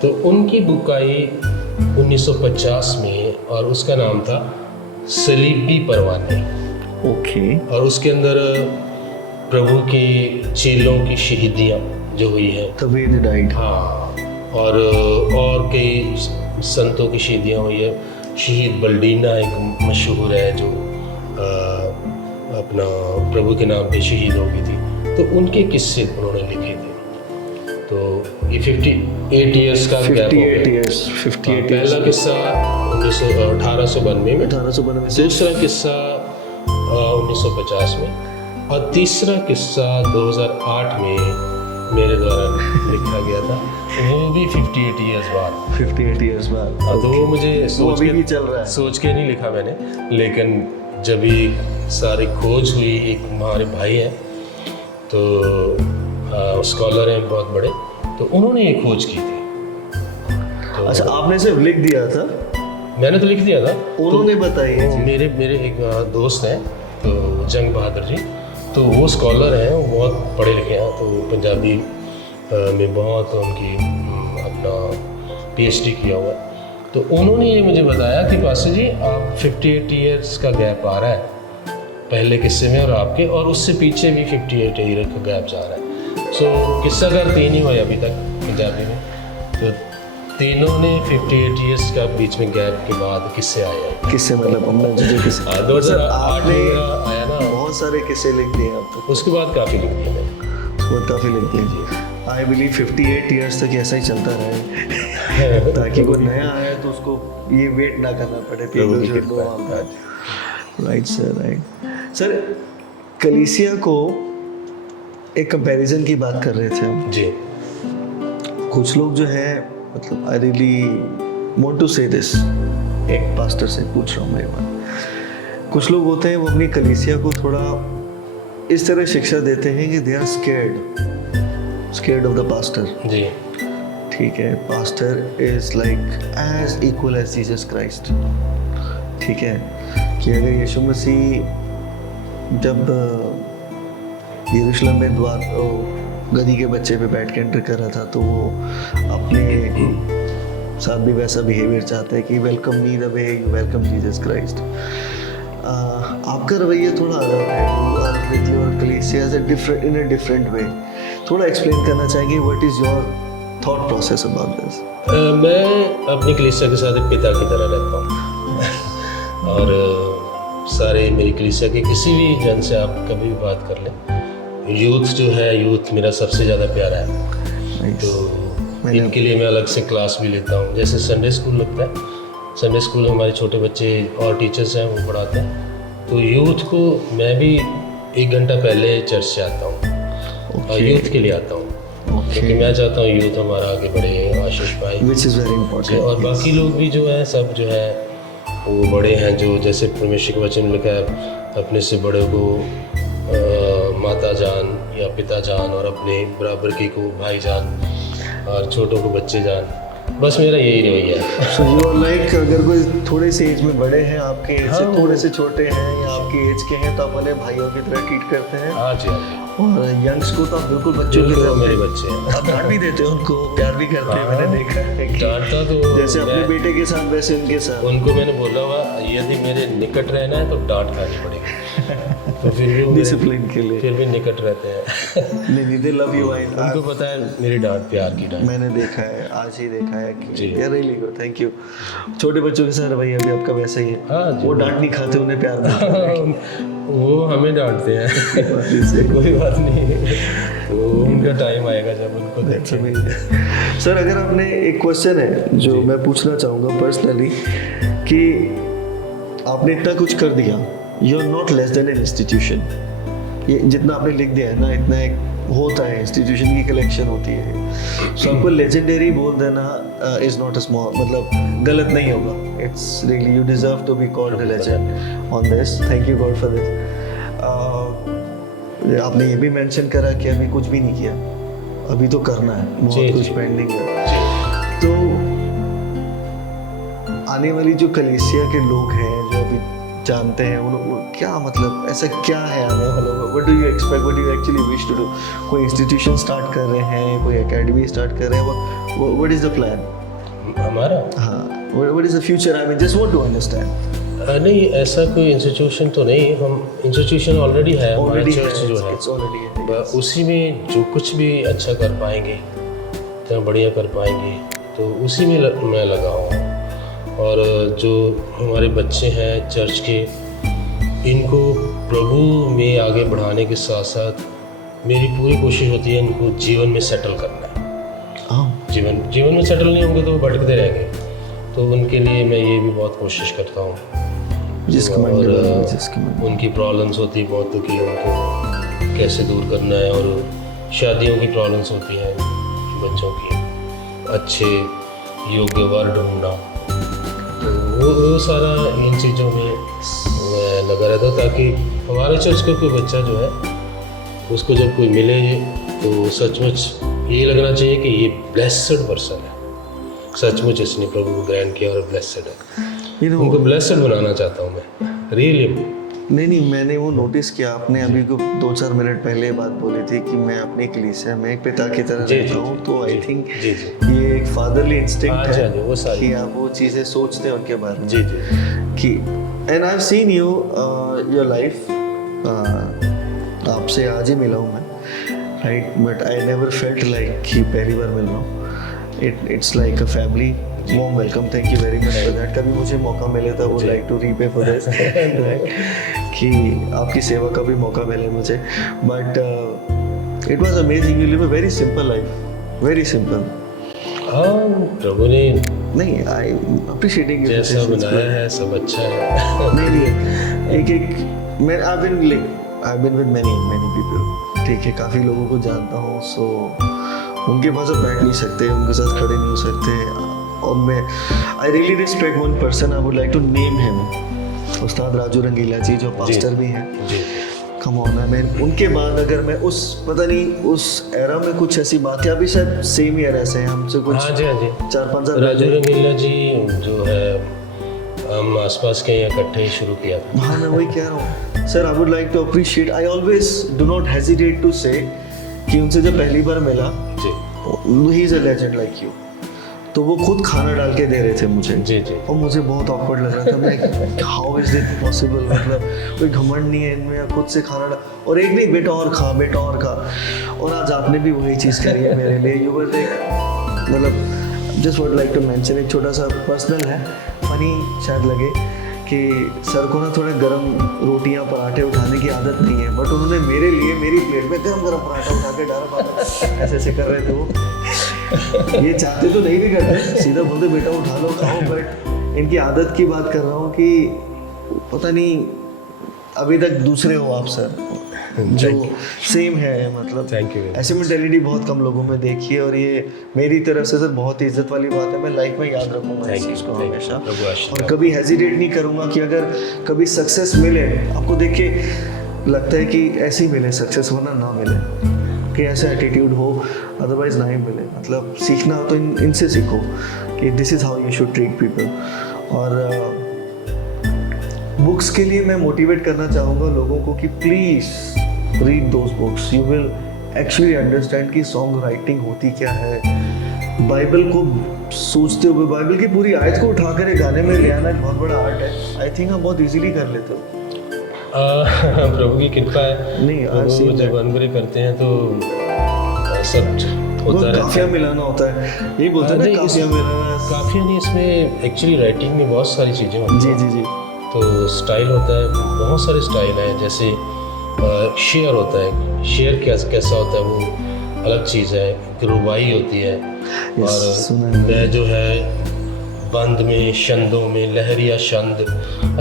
तो उनकी बुक आई 1950 में और उसका नाम था सलीबी परवाने। ओके। और उसके अंदर प्रभु के चेलों की शहीदियाँ जो हुई हैं, तभी डाइड। हाँ, और कई संतों की शहीदियाँ हुई है। शहीद बल्डीना एक मशहूर है जो अपना प्रभु के नाम पे शहीद हो गई थी। तो उनके किस्से उन्होंने लिखे थे। तो ये 58 ईयर्स का गैप हो गया। 58 पहला किस्सा 1892 में, दूसरा किस्सा 1950 में, और तीसरा किस्सा 2008 में मेरे द्वारा लिखा गया था, वो भी 58 ईयर्स बाद। तो वो मुझे सोच के नहीं लिखा मैंने, लेकिन जब भी सारी खोज हुई, एक हमारे भाई हैं तो स्कॉलर हैं बहुत बड़े, तो उन्होंने ये खोज की थी। तो अच्छा, आपने सिर्फ लिख दिया था? मैंने तो लिख दिया था, उन्होंने बताई है। मेरे एक दोस्त हैं तो जंग बहादुर जी, तो वो स्कॉलर हैं, वो बहुत पढ़े लिखे हैं, तो पंजाबी में बहुत उनकी अपना PhD किया हुआ है। तो उन्होंने ये मुझे बताया कि पासे जी आप 58 ईयर्स का गैप आ रहा है पहले किस्से में और आपके, और उससे पीछे भी 58 ईयर का गैप जा रहा है। सो किस्साकार 3 ही हुए अभी तक पंजाबी में, तो तीनों ने 58 ईयर्स का बीच में गैप के बाद किस्से आए हैं। किस्से मतलब हमने जो किस्से 2008 में आया ना, बहुत सारे किस्से लिख दिए आप तो। उसके बाद काफ़ी लिख दिए मैंने। काफ़ी लिख दिए। आई बिलीव 58 ईयर्स तक ऐसा ही चलता रहे ताकि कोई नया आए तो उसको ये वेट ना करना पड़े। राइट सर, कलीसिया को एक कंपैरिजन की बात कर रहे थे हम जी। कुछ लोग जो है, मतलब आई रियली वांट टू से दिस, एक पास्टर से पूछ रहा हूँ मैं, कुछ लोग होते हैं वो अपनी कलीसिया को थोड़ा इस तरह शिक्षा देते हैं कि they are scared of the pastor. जी। ठीक है, pastor is like as equal as Jesus Christ, ठीक है, कि अगर यीशु मसीह जब यरूशलेम में द्वार गधी के बच्चे पे बैठ के एंटर कर रहा था, तो वो अपने साथ भी वैसा बिहेवियर चाहता है कि welcome me the way you welcome Jesus Christ. आपका रवैया थोड़ा अलग है, विद योर कलीसिया इन अ डिफरेंट वे। थोड़ा एक्सप्लेन करना चाहेंगे what is your thought process about this? मैं अपनी कलीसिया के साथ एक पिता की तरह रहता हूँ और सारे मेरी कलीसिया के किसी भी जन से आप कभी भी बात कर लें, यूथ जो है, यूथ मेरा सबसे ज़्यादा प्यारा है। तो इनके लिए मैं अलग से क्लास भी लेता हूँ। जैसे संडे स्कूल लगता है, संडे स्कूल हमारे छोटे बच्चे और टीचर्स हैं वो पढ़ाते हैं, तो यूथ को मैं भी 1 घंटा पहले चर्च से आता हूँ और यूथ के लिए आता हूँ, क्योंकि मैं चाहता हूँ यूथ हमारा आगे बढ़े, आशीष पाए, विच इज़ वेरी इंपॉर्टेंट। और बाकी लोग भी जो है सब जो है वो बड़े हैं, जो जैसे परमेश्वर के वचन में लिखा है, अपने से बड़े को माता जान या पिता जान, और अपने बराबर की को भाई जान, और छोटों को बच्चे जान। बस मेरा यही रवैया है। सो यू आर लाइक, अगर कोई थोड़े से एज में बड़े हैं, आपके एज से थोड़े से छोटे हैं या आपकी एज के हैं, तो आप उन्हें भाइयों की तरह ट्रीट करते हैं। हाँ जी, और यंग्स को तो आप बिल्कुल बच्चों की तरह, मेरे बच्चे हैं, आप डांट भी देते हो उनको, प्यार भी करते हैं, मैंने देखा है कि डांटता तो जैसे अपने बेटे के साथ वैसे उनके साथ। उनको मैंने बोला हुआ यदि मेरे निकट रहना है तो डांट खानी पड़ेगी, तो फिर भी डिसिप्लिन के लिए फिर भी निकट रहते हैं। नहीं, दे लव यू। उनको पता है मेरी डांट प्यार की डांट। मैंने देखा है, आज ही देखा है कि यार रियली गुड, थैंक यू। छोटे बच्चों के साथ रवैया भी आपका वैसा ही है। हाँ, वो डांट नहीं खाते, उन्हें प्यार मिलता है। वो हमें डांटते हैं, कोई बात नहीं, तो उनका टाइम आएगा जब उनको देखेंगे। सर, अगर आपने एक क्वेश्चन है जो मैं पूछना चाहूँगा पर्सनली, कि आपने इतना कुछ कर दिया, you are not less than an institution. ये जितना आपने लिख दिया है ना, इतना एक होता है, इंस्टीट्यूशन की कलेक्शन होती है। सो आपको लेजेंडरी बोल देना इज नॉट अ स्मॉल, मतलब गलत नहीं होगा। It's really, you deserve to be called a legend on this. Thank you God for this. आपने ये भी मेंशन करा कि अभी कुछ भी नहीं किया, अभी तो करना है, बहुत कुछ पेंडिंग है। तो आने वाली जो कलीसिया के लोग हैं जो अभी जानते हैं, उन क्या मतलब ऐसा क्या है आने वालों को? What do you expect, what do you actually wish to do? कोई इंस्टीट्यूशन स्टार्ट कर रहे हैं, कोई एकेडमी स्टार्ट कर रहे हैं, व्हाट इज द प्लान हमारा? हाँ, what is the future? I mean just want to understand. नहीं, ऐसा कोई इंस्टीट्यूशन तो नहीं, हम इंस्टीट्यूशन ऑलरेडी है, हमारा चर्च जो है, उसी में जो कुछ भी अच्छा कर पाएंगे, तो बढ़िया कर पाएंगे, तो उसी में मैं लगा हूँ। और जो हमारे बच्चे हैं चर्च के, इनको प्रभु में आगे बढ़ाने के साथ साथ मेरी पूरी कोशिश होती है इनको जीवन में सेटल करना है। जीवन में सेटल नहीं होंगे तो वो भटकते रहेंगे, तो उनके लिए मैं ये भी बहुत कोशिश करता हूँ। और उनकी प्रॉब्लम्स होती है बहुत, कि उनको कैसे दूर करना है, और शादियों की प्रॉब्लम्स होती हैं बच्चों की, अच्छे योग्य वर ढूंढना, तो वो सारा इन चीज़ों में मैं लगा रहता, ताकि हमारे चर्च का कोई बच्चा जो है उसको जब कोई मिले तो सचमुच ये लगना चाहिए कि ये ब्लेस्ड पर्सन है, सचमुच इसने प्रभु को ग्रहण किया और ब्लेस्ड है। उनको ब्लेस्ड बनाना चाहता हूँ मैं, रियली। नहीं, मैंने वो नोटिस किया, आपने अभी को 2-4 मिनट पहले बात बोली थी कि मैं अपनी कलीसिया में एक पिता की तरह रहता हूँ, तो आई थिंक ये एक फादरली इंस्टिंक्ट है कि आप वो चीज़ें सोचते हैं उनके बारे में। जी कि and I have seen you your life, आपसे आज ही मिला हूँ मैं, right, but I never felt like कि पहली बार मिल रहा हूँ। It's like a family. warm welcome, thank you very much for that। कभी मुझे मौका मिले तो वो like to repay for this कि आपकी सेवा का भी मौका मिले मुझे, but it was amazing, you live a very simple life, very simple। हाँ, प्रभु ने नहीं, I appreciating you, जैसा बनाया है सब अच्छा है। नहीं, एक मैं I've been with many people, ठीक है, काफ़ी लोगों को जानता हूँ, so उनके पास आप बैठ नहीं सकते, उनके साथ खड़े नहीं हो सकते। और मैं I really respect one person, I would like to name him, Ustad Raju रंगीला जी, जो पास्टर भी हैं। कम ऑन है। मैं उनके बाद अगर मैं उस पता नहीं उस एरा में कुछ ऐसी बातें अभी शायद सेम ईयर ऐसे हैं हमसे कुछ हाँ जी, हाँ जी। 4-5 साल राजू रंगीला जी जो है हम आसपास के यहाँ इकट्ठे शुरू किया था। हाँ मैं वही कह रहा हूँ sir. I would like to appreciate, I always do not hesitate to say कि उनसे जब पहली बार मिला जी he is a legend like you, तो वो खुद खाना डाल के दे रहे थे मुझे जी जी। और मुझे बहुत ऑकवर्ड लग रहा था। मैं हाउ इज इट पॉसिबल, मतलब कोई घमंड नहीं है इनमें, खुद से खाना डाल और एक नहीं बेटा और खा बेटा और खा। और आज आपने भी वही चीज़ करी है मेरे लिए। यू वर लाइक मतलब just would like to mention, एक छोटा सा पर्सनल है, फनी शायद लगे कि सर को ना थोड़ा गरम रोटियां पराठे उठाने की आदत नहीं है, बट उन्होंने मेरे लिए मेरी प्लेट में गरम गरम पराठा उठा के डाला। ऐसे ऐसे कर रहे थे वो। ये चाहते तो नहीं भी करते, सीधा बोलते बेटा उठा लो खाओ, बट इनकी आदत की बात कर रहा हूँ कि पता नहीं अभी तक दूसरे हो आप सर जो सेम है। मतलब थैंक यू। ऐसी मेंटेलिटी बहुत कम लोगों में देखी है और ये मेरी तरफ से सर बहुत ही इज्जत वाली बात है। मैं लाइफ में याद रखूंगा इस चीज़ को हमेशा और कभी हेजिटेट नहीं करूंगा कि अगर कभी सक्सेस मिले आपको देख के लगता है कि ऐसे ही मिले सक्सेस, वरना ना मिले कि ऐसा एटीट्यूड हो, अदरवाइज ना ही मिले। मतलब सीखना तो इनसे सीखो कि this is how you should treat people. और बुक्स के लिए मैं मोटिवेट करना चाहूँगा लोगों को कि please read those books, you will actually understand कि सॉन्ग राइटिंग होती क्या है। बाइबल को सोचते हुए बाइबल की पूरी आयत को उठाकर एक गाने में ले आना एक बहुत बड़ा आर्ट है। आई थिंक हम बहुत इजीली कर लेते हो। प्रभु की कृपा है। नहीं प्रभु जब अनबरे करते हैं तो सब होता है, काफिया मिलाना होता है, यही बोलते हैं ना काफिया मिलाना। काफिया नहीं, इसमें एक्चुअली राइटिंग में बहुत सारी चीज़ें होती हैं। जी जी जी। तो स्टाइल होता है, बहुत सारे स्टाइल हैं। जैसे शेयर होता है, शेयर कैसा होता है वो अलग चीज़ है। रुबाई होती है और मैं जो है बंद में, छंदों में, लहरिया छंद,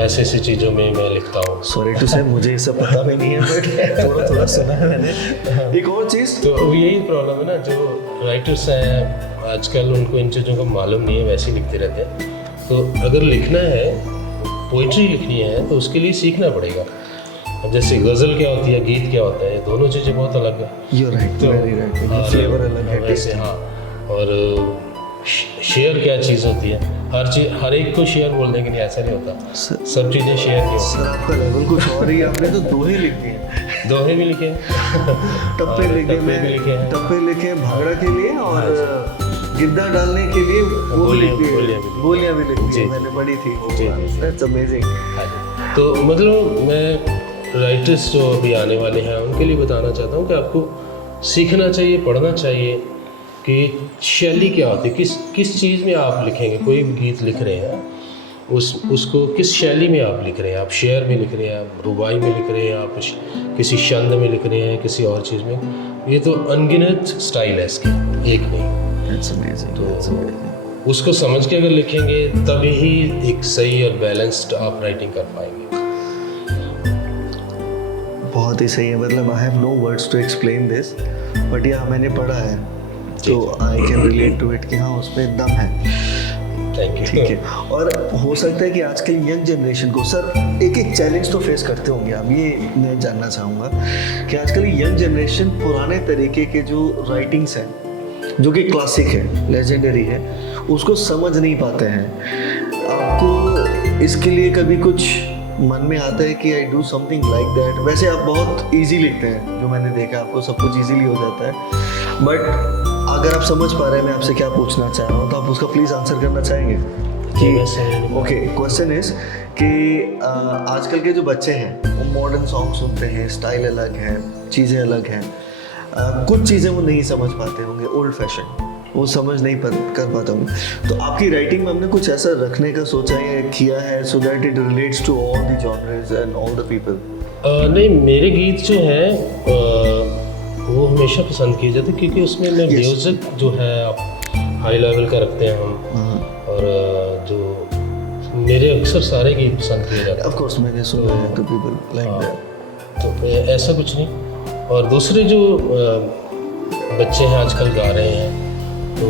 ऐसे ऐसी चीज़ों में मैं लिखता हूँ। सॉरी टू से मुझे ये सब पता भी नहीं है, बट थोड़ा थोड़ा सुना है मैंने। एक और चीज़ तो यही प्रॉब्लम है ना, जो राइटर्स हैं आजकल उनको इन चीज़ों का मालूम नहीं है, वैसे ही लिखते रहते हैं। तो अगर लिखना है, पोइट्री लिखनी है तो उसके लिए सीखना पड़ेगा। अब जैसे गज़ल क्या होती है, गीत क्या होता है, दोनों चीज़ें बहुत अलग है। You're right, very right. Flavour अलग है, वैसे हाँ। और शेयर क्या चीज़ होती है, हर एक को शेयर बोल देंगे, नहीं ऐसा नहीं होता। सब चीज़ें शेयर नहीं होती। सर आपका लेवल कुछ और ही, आपने तो दोहे लिख दिए। दोहे भी लिखे, टप्पे लिखे, मैं टप्पे लिखे भागड़ा के लिए और गिद्दा डालने के लिए वो लिख दिए, बोलियाँ भी लिख दी, मैंने पढ़ी थी। That's amazing. तो मतलब मैं राइटर्स जो अभी आने वाले हैं उनके लिए बताना चाहता हूँ कि आपको सीखना चाहिए, पढ़ना चाहिए कि शैली क्या होती है, किस चीज़ में आप लिखेंगे। कोई भी गीत लिख रहे हैं, उसको किस शैली में आप लिख रहे हैं। आप शेर में लिख रहे हैं, आप रुबाई में लिख रहे हैं, आप किसी छंद में लिख रहे हैं, किसी और चीज़ में। ये तो अनगिनत स्टाइल है इसके, एक नहीं। तो उसको समझ के अगर लिखेंगे तभी ही एक सही और बैलेंस्ड आप राइटिंग कर पाएंगे। बहुत ही सही है। मतलब I have no words to explain this, but या मैंने पढ़ा है तो I can relate to it कि हाँ उसमें दम है। Thank you. ठीक है। और हो सकता है कि आजकल यंग जनरेशन को सर एक चैलेंज तो फेस करते होंगे आप, ये मैं जानना चाहूँगा कि आजकल यंग जनरेशन पुराने तरीके के जो राइटिंग्स हैं जो कि क्लासिक है, लेजेंडरी है, उसको समझ नहीं पाते हैं। आपको इसके लिए कभी कुछ मन में आता है कि I do something like that? वैसे आप बहुत ईजी लिखते हैं, जो मैंने देखा आपको सब कुछ ईजीली हो जाता है, बट अगर आप समझ पा रहे हैं मैं आपसे क्या पूछना चाह रहा हूँ तो आप उसका प्लीज़ आंसर करना चाहेंगे कि ओके क्वेश्चन इज कि आजकल के जो बच्चे हैं वो मॉडर्न सॉन्ग सुनते हैं, स्टाइल अलग है, चीज़ें अलग हैं, कुछ चीज़ें वो नहीं समझ पाते होंगे, ओल्ड फैशन वो समझ नहीं कर पाता हूँ। तो आपकी राइटिंग में हमने कुछ ऐसा रखने का सोचा है, किया है, so that it relates to all the genres and all the people? नहीं, मेरे गीत जो हैं वो हमेशा पसंद किए जाते क्योंकि उसमें मैं म्यूज़िक जो है आप हाई लेवल का रखते हैं हम, और जो मेरे अक्सर सारे गीत पसंद किए जाते हैं। ऑफ कोर्स मैंने सुना है तो पीपल लाइक दैट। तो ऐसा कुछ नहीं। और दूसरे जो बच्चे हैं आजकल गा रहे हैं तो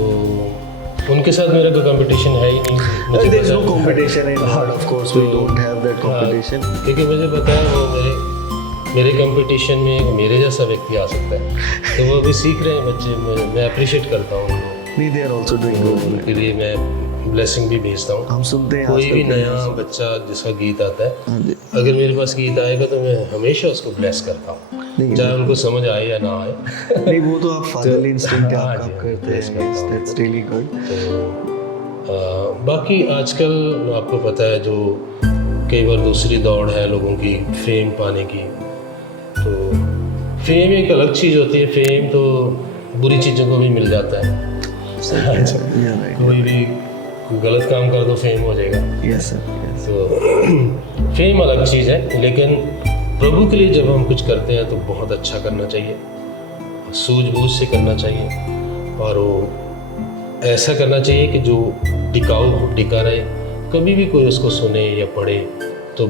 उनके साथ मेरा कोई कंपटीशन है ही नहीं। मुझे there is no competition in heart, of course we don't have that competition, क्योंकि मुझे पता है वो मेरे मेरे कंपटीशन में मेरे जैसा व्यक्ति आ सकता है, तो वो अभी सीख रहे हैं बच्चे। मैं अप्रिशिएट करता हूँ उनको, नहीं, they are also doing good. उनके लिए मैं ब्लेसिंग भी भेजता हूँ। हम सुनते हैं कोई आजकल भी के नया न्यूज़। बच्चा जिसका गीत आता है, हाँ जी, अगर मेरे पास गीत आएगा तो मैं हमेशा उसको ब्लेस करता हूँ, नहीं, चाहे उनको समझ आए या ना आए। नहीं, वो तो आप फादरली इंस्टिंक्ट हाँ आप जी, करते bless करता हैं, हूँ। That's really good. तो बाकी आजकल आपको पता है जो कई बार दूसरी दौड़ है लोगों की फेम पाने की, तो फेम एक अलग चीज़ होती है। फेम तो बुरी चीज़ों को भी मिल जाता है। कोई भी गलत काम कर दो फेम हो जाएगा। Yes sir. तो फेम अलग चीज़ है, लेकिन प्रभु के लिए जब हम कुछ करते हैं तो बहुत अच्छा करना चाहिए, सूझबूझ से करना चाहिए, और वो ऐसा करना चाहिए कि जो टिकाऊ हो, टिका रहे। कभी भी कोई उसको सुने या पढ़े तो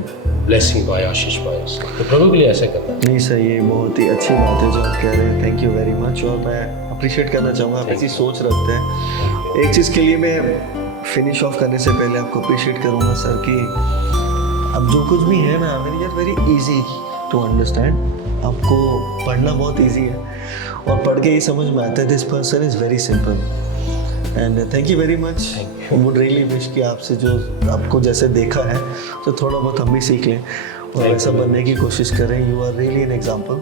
ब्लेसिंग पाए, आशीष पाए उससे। तो प्रभु के लिए ऐसा करना चाहिए। नहीं सर, ये बहुत ही अच्छी बात है जो आप कह रहे हैं, थैंक यू वेरी मच। और मैं अप्रिशिएट करना चाहूँगा, आप ऐसी सोच रखते हैं। एक चीज़ के लिए मैं फिनिश ऑफ करने से पहले आपको अप्रिशिएट करूँगा सर कि अब जो कुछ भी है ना, मेरी यार वेरी इजी टू अंडरस्टैंड। आपको पढ़ना बहुत इजी है और पढ़ के ही समझ में आता है this person is very simple. And thank you very much. Would really wish कि आपसे जो आपको जैसे देखा है तो थोड़ा बहुत हम भी सीख लें और ऐसा बनने की कोशिश करें। You are really an example.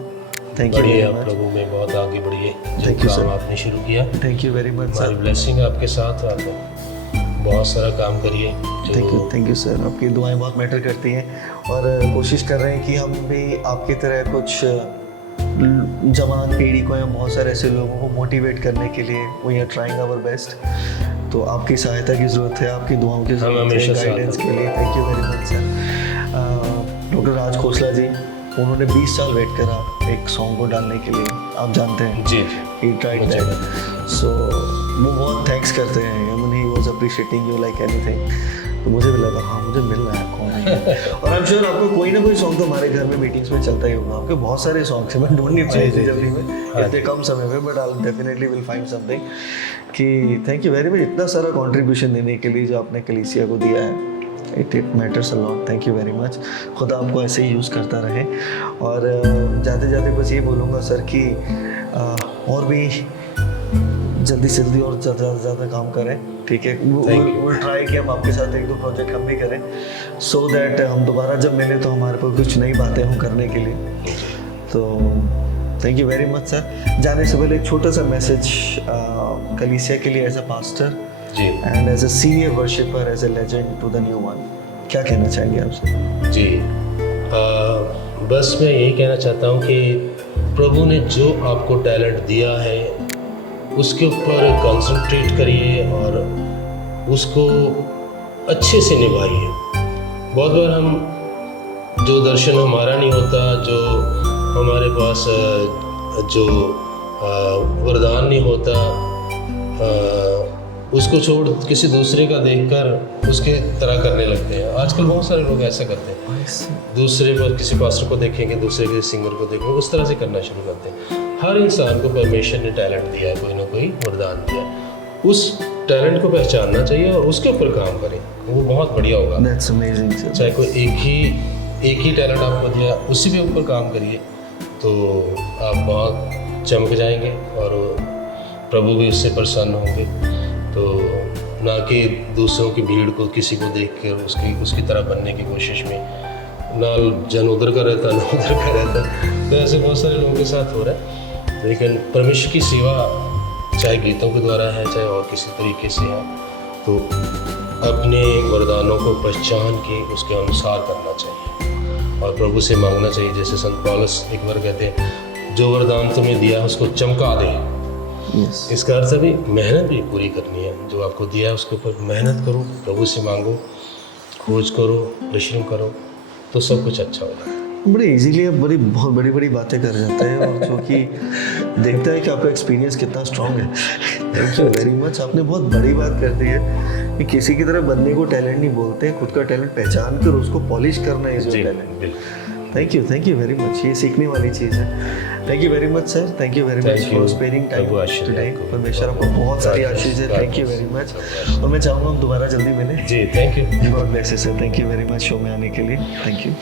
Thank you बढ़िए, वेरी आप मच। प्रभु में बहुत आगे बढ़िए। Thank जो you, काम sir. आपने शुरू किया, थैंक यू वेरी मच हमारी सर। ब्लेसिंग आपके साथ। आप बहुत सारा काम करिए। Thank you sir. आपकी दुआएं बहुत मैटर करती हैं और कोशिश कर रहे हैं कि हम भी आपकी तरह कुछ जवान पीढ़ी को या बहुत सारे ऐसे लोगों को मोटिवेट करने के लिए we are trying our best. तो आपकी सहायता की ज़रूरत है, आपकी दुआओं की ज़रूरत है, हमेशा साथ गाइडेंस हैं। के लिए। Thank you very much sir. Doctor Raj Khosla ji, उन्होंने 20 साल वेट करा एक सॉन्ग को डालने के लिए, आप जानते हैं। जी He tried मुझे that. So वो बहुत थैंक्स करते हैं। I mean, he was appreciating you like anything. तो मुझे भी लगा हाँ मुझे मिल रहा है कौन है। और आई एम श्योर आपको कोई ना कोई सॉन्ग तो हमारे घर में मीटिंग्स में चलता ही होगा। आपके बहुत सारे सॉन्ग्स हैं, मैं ढूंढ नहीं पाई थी जल्दी में, इतने कम समय में, but I definitely will find something. कि थैंक यू वेरी मच इतना सारा कंट्रीब्यूशन देने के लिए जो आपने कलीसिया को दिया है। It matters a lot. Thank you very much. खुदा आपको ऐसे ही यूज़ करता रहे। और जाते जाते बस ये बोलूँगा सर कि और भी जल्दी से जल्दी और ज़्यादा से ज़्यादा काम करें, ठीक है। वो ट्राई कि हम आपके साथ एक दो प्रोजेक्ट हम भी करें, सो दैट हम दोबारा जब मिले तो हमारे पास कुछ नई बातें हों करने के लिए। तो thank you very much sir. जाने से पहले एक छोटा सा मैसेज कलीसिया के लिए एज अ पास्टर जी and as a senior worshipper, as a legend to the new one, क्या कहना चाहेंगे आपसे? जी बस मैं यही कहना चाहता हूँ कि प्रभु ने जो आपको टैलेंट दिया है उसके ऊपर कंसंट्रेट करिए और उसको अच्छे से निभाइए। बहुत बार हम जो दर्शन हमारा नहीं होता, जो हमारे पास जो वरदान नहीं होता, उसको छोड़ किसी दूसरे का देखकर उसके तरह करने लगते हैं। आजकल बहुत सारे लोग ऐसा करते हैं, दूसरे पर किसी पास्टर को देखेंगे, दूसरे किसी सिंगर को देखेंगे, उस तरह से करना शुरू करते हैं। हर इंसान को परमेश्वर ने टैलेंट दिया है, कोई ना कोई वरदान दिया है। उस टैलेंट को पहचानना चाहिए और उसके ऊपर काम करें, वो बहुत बढ़िया होगा। That's amazing, sir. चाहे कोई एक ही टैलेंट आपको दिया, उसी के ऊपर काम करिए तो आप बहुत चमक जाएंगे और प्रभु भी उससे प्रसन्न होंगे। तो ना कि दूसरों की भीड़ को किसी को देख कर उसकी तरह बनने की कोशिश में, ना जन उधर का रहता ना उधर का रहता। तो ऐसे बहुत सारे लोगों के साथ हो रहा है। लेकिन परमेश्वर की सेवा चाहे गीतों के द्वारा है, चाहे और किसी तरीके से है, तो अपने वरदानों को पहचान के उसके अनुसार करना चाहिए और प्रभु से मांगना चाहिए। जैसे संत पौलुस एक बार कहते हैं, जो वरदान तुम्हें दिया उसको चमका दे। Yes. इसका अर्थ भी मेहनत भी पूरी करनी है। जो आपको दिया है उसके ऊपर मेहनत करो, प्रभु से मांगो, खोज करो, परिश्रम करो, तो सब कुछ अच्छा होगा। बड़े इजीली आप बहुत बड़ी बड़ी बातें कर जाते हैं और जो कि देखता है कि आपका एक्सपीरियंस कितना स्ट्रांग है। Thank you very much. आपने बहुत बड़ी बात कर दी है कि किसी की तरह बनने को टैलेंट नहीं बोलते, खुद का टैलेंट पहचान कर उसको पॉलिश करना is your talent. Thank you very much. ये सीखने वाली चीज़ है। Thank you very much sir. Thank you very much for sparing time today. परमेश्वर आपको बहुत सारी आशीष है। Thank you very much. और मैं चाहूँगा हम दोबारा जल्दी मिलें। जी thank you. God bless you sir. Thank you very much show में आने के लिए। Thank you.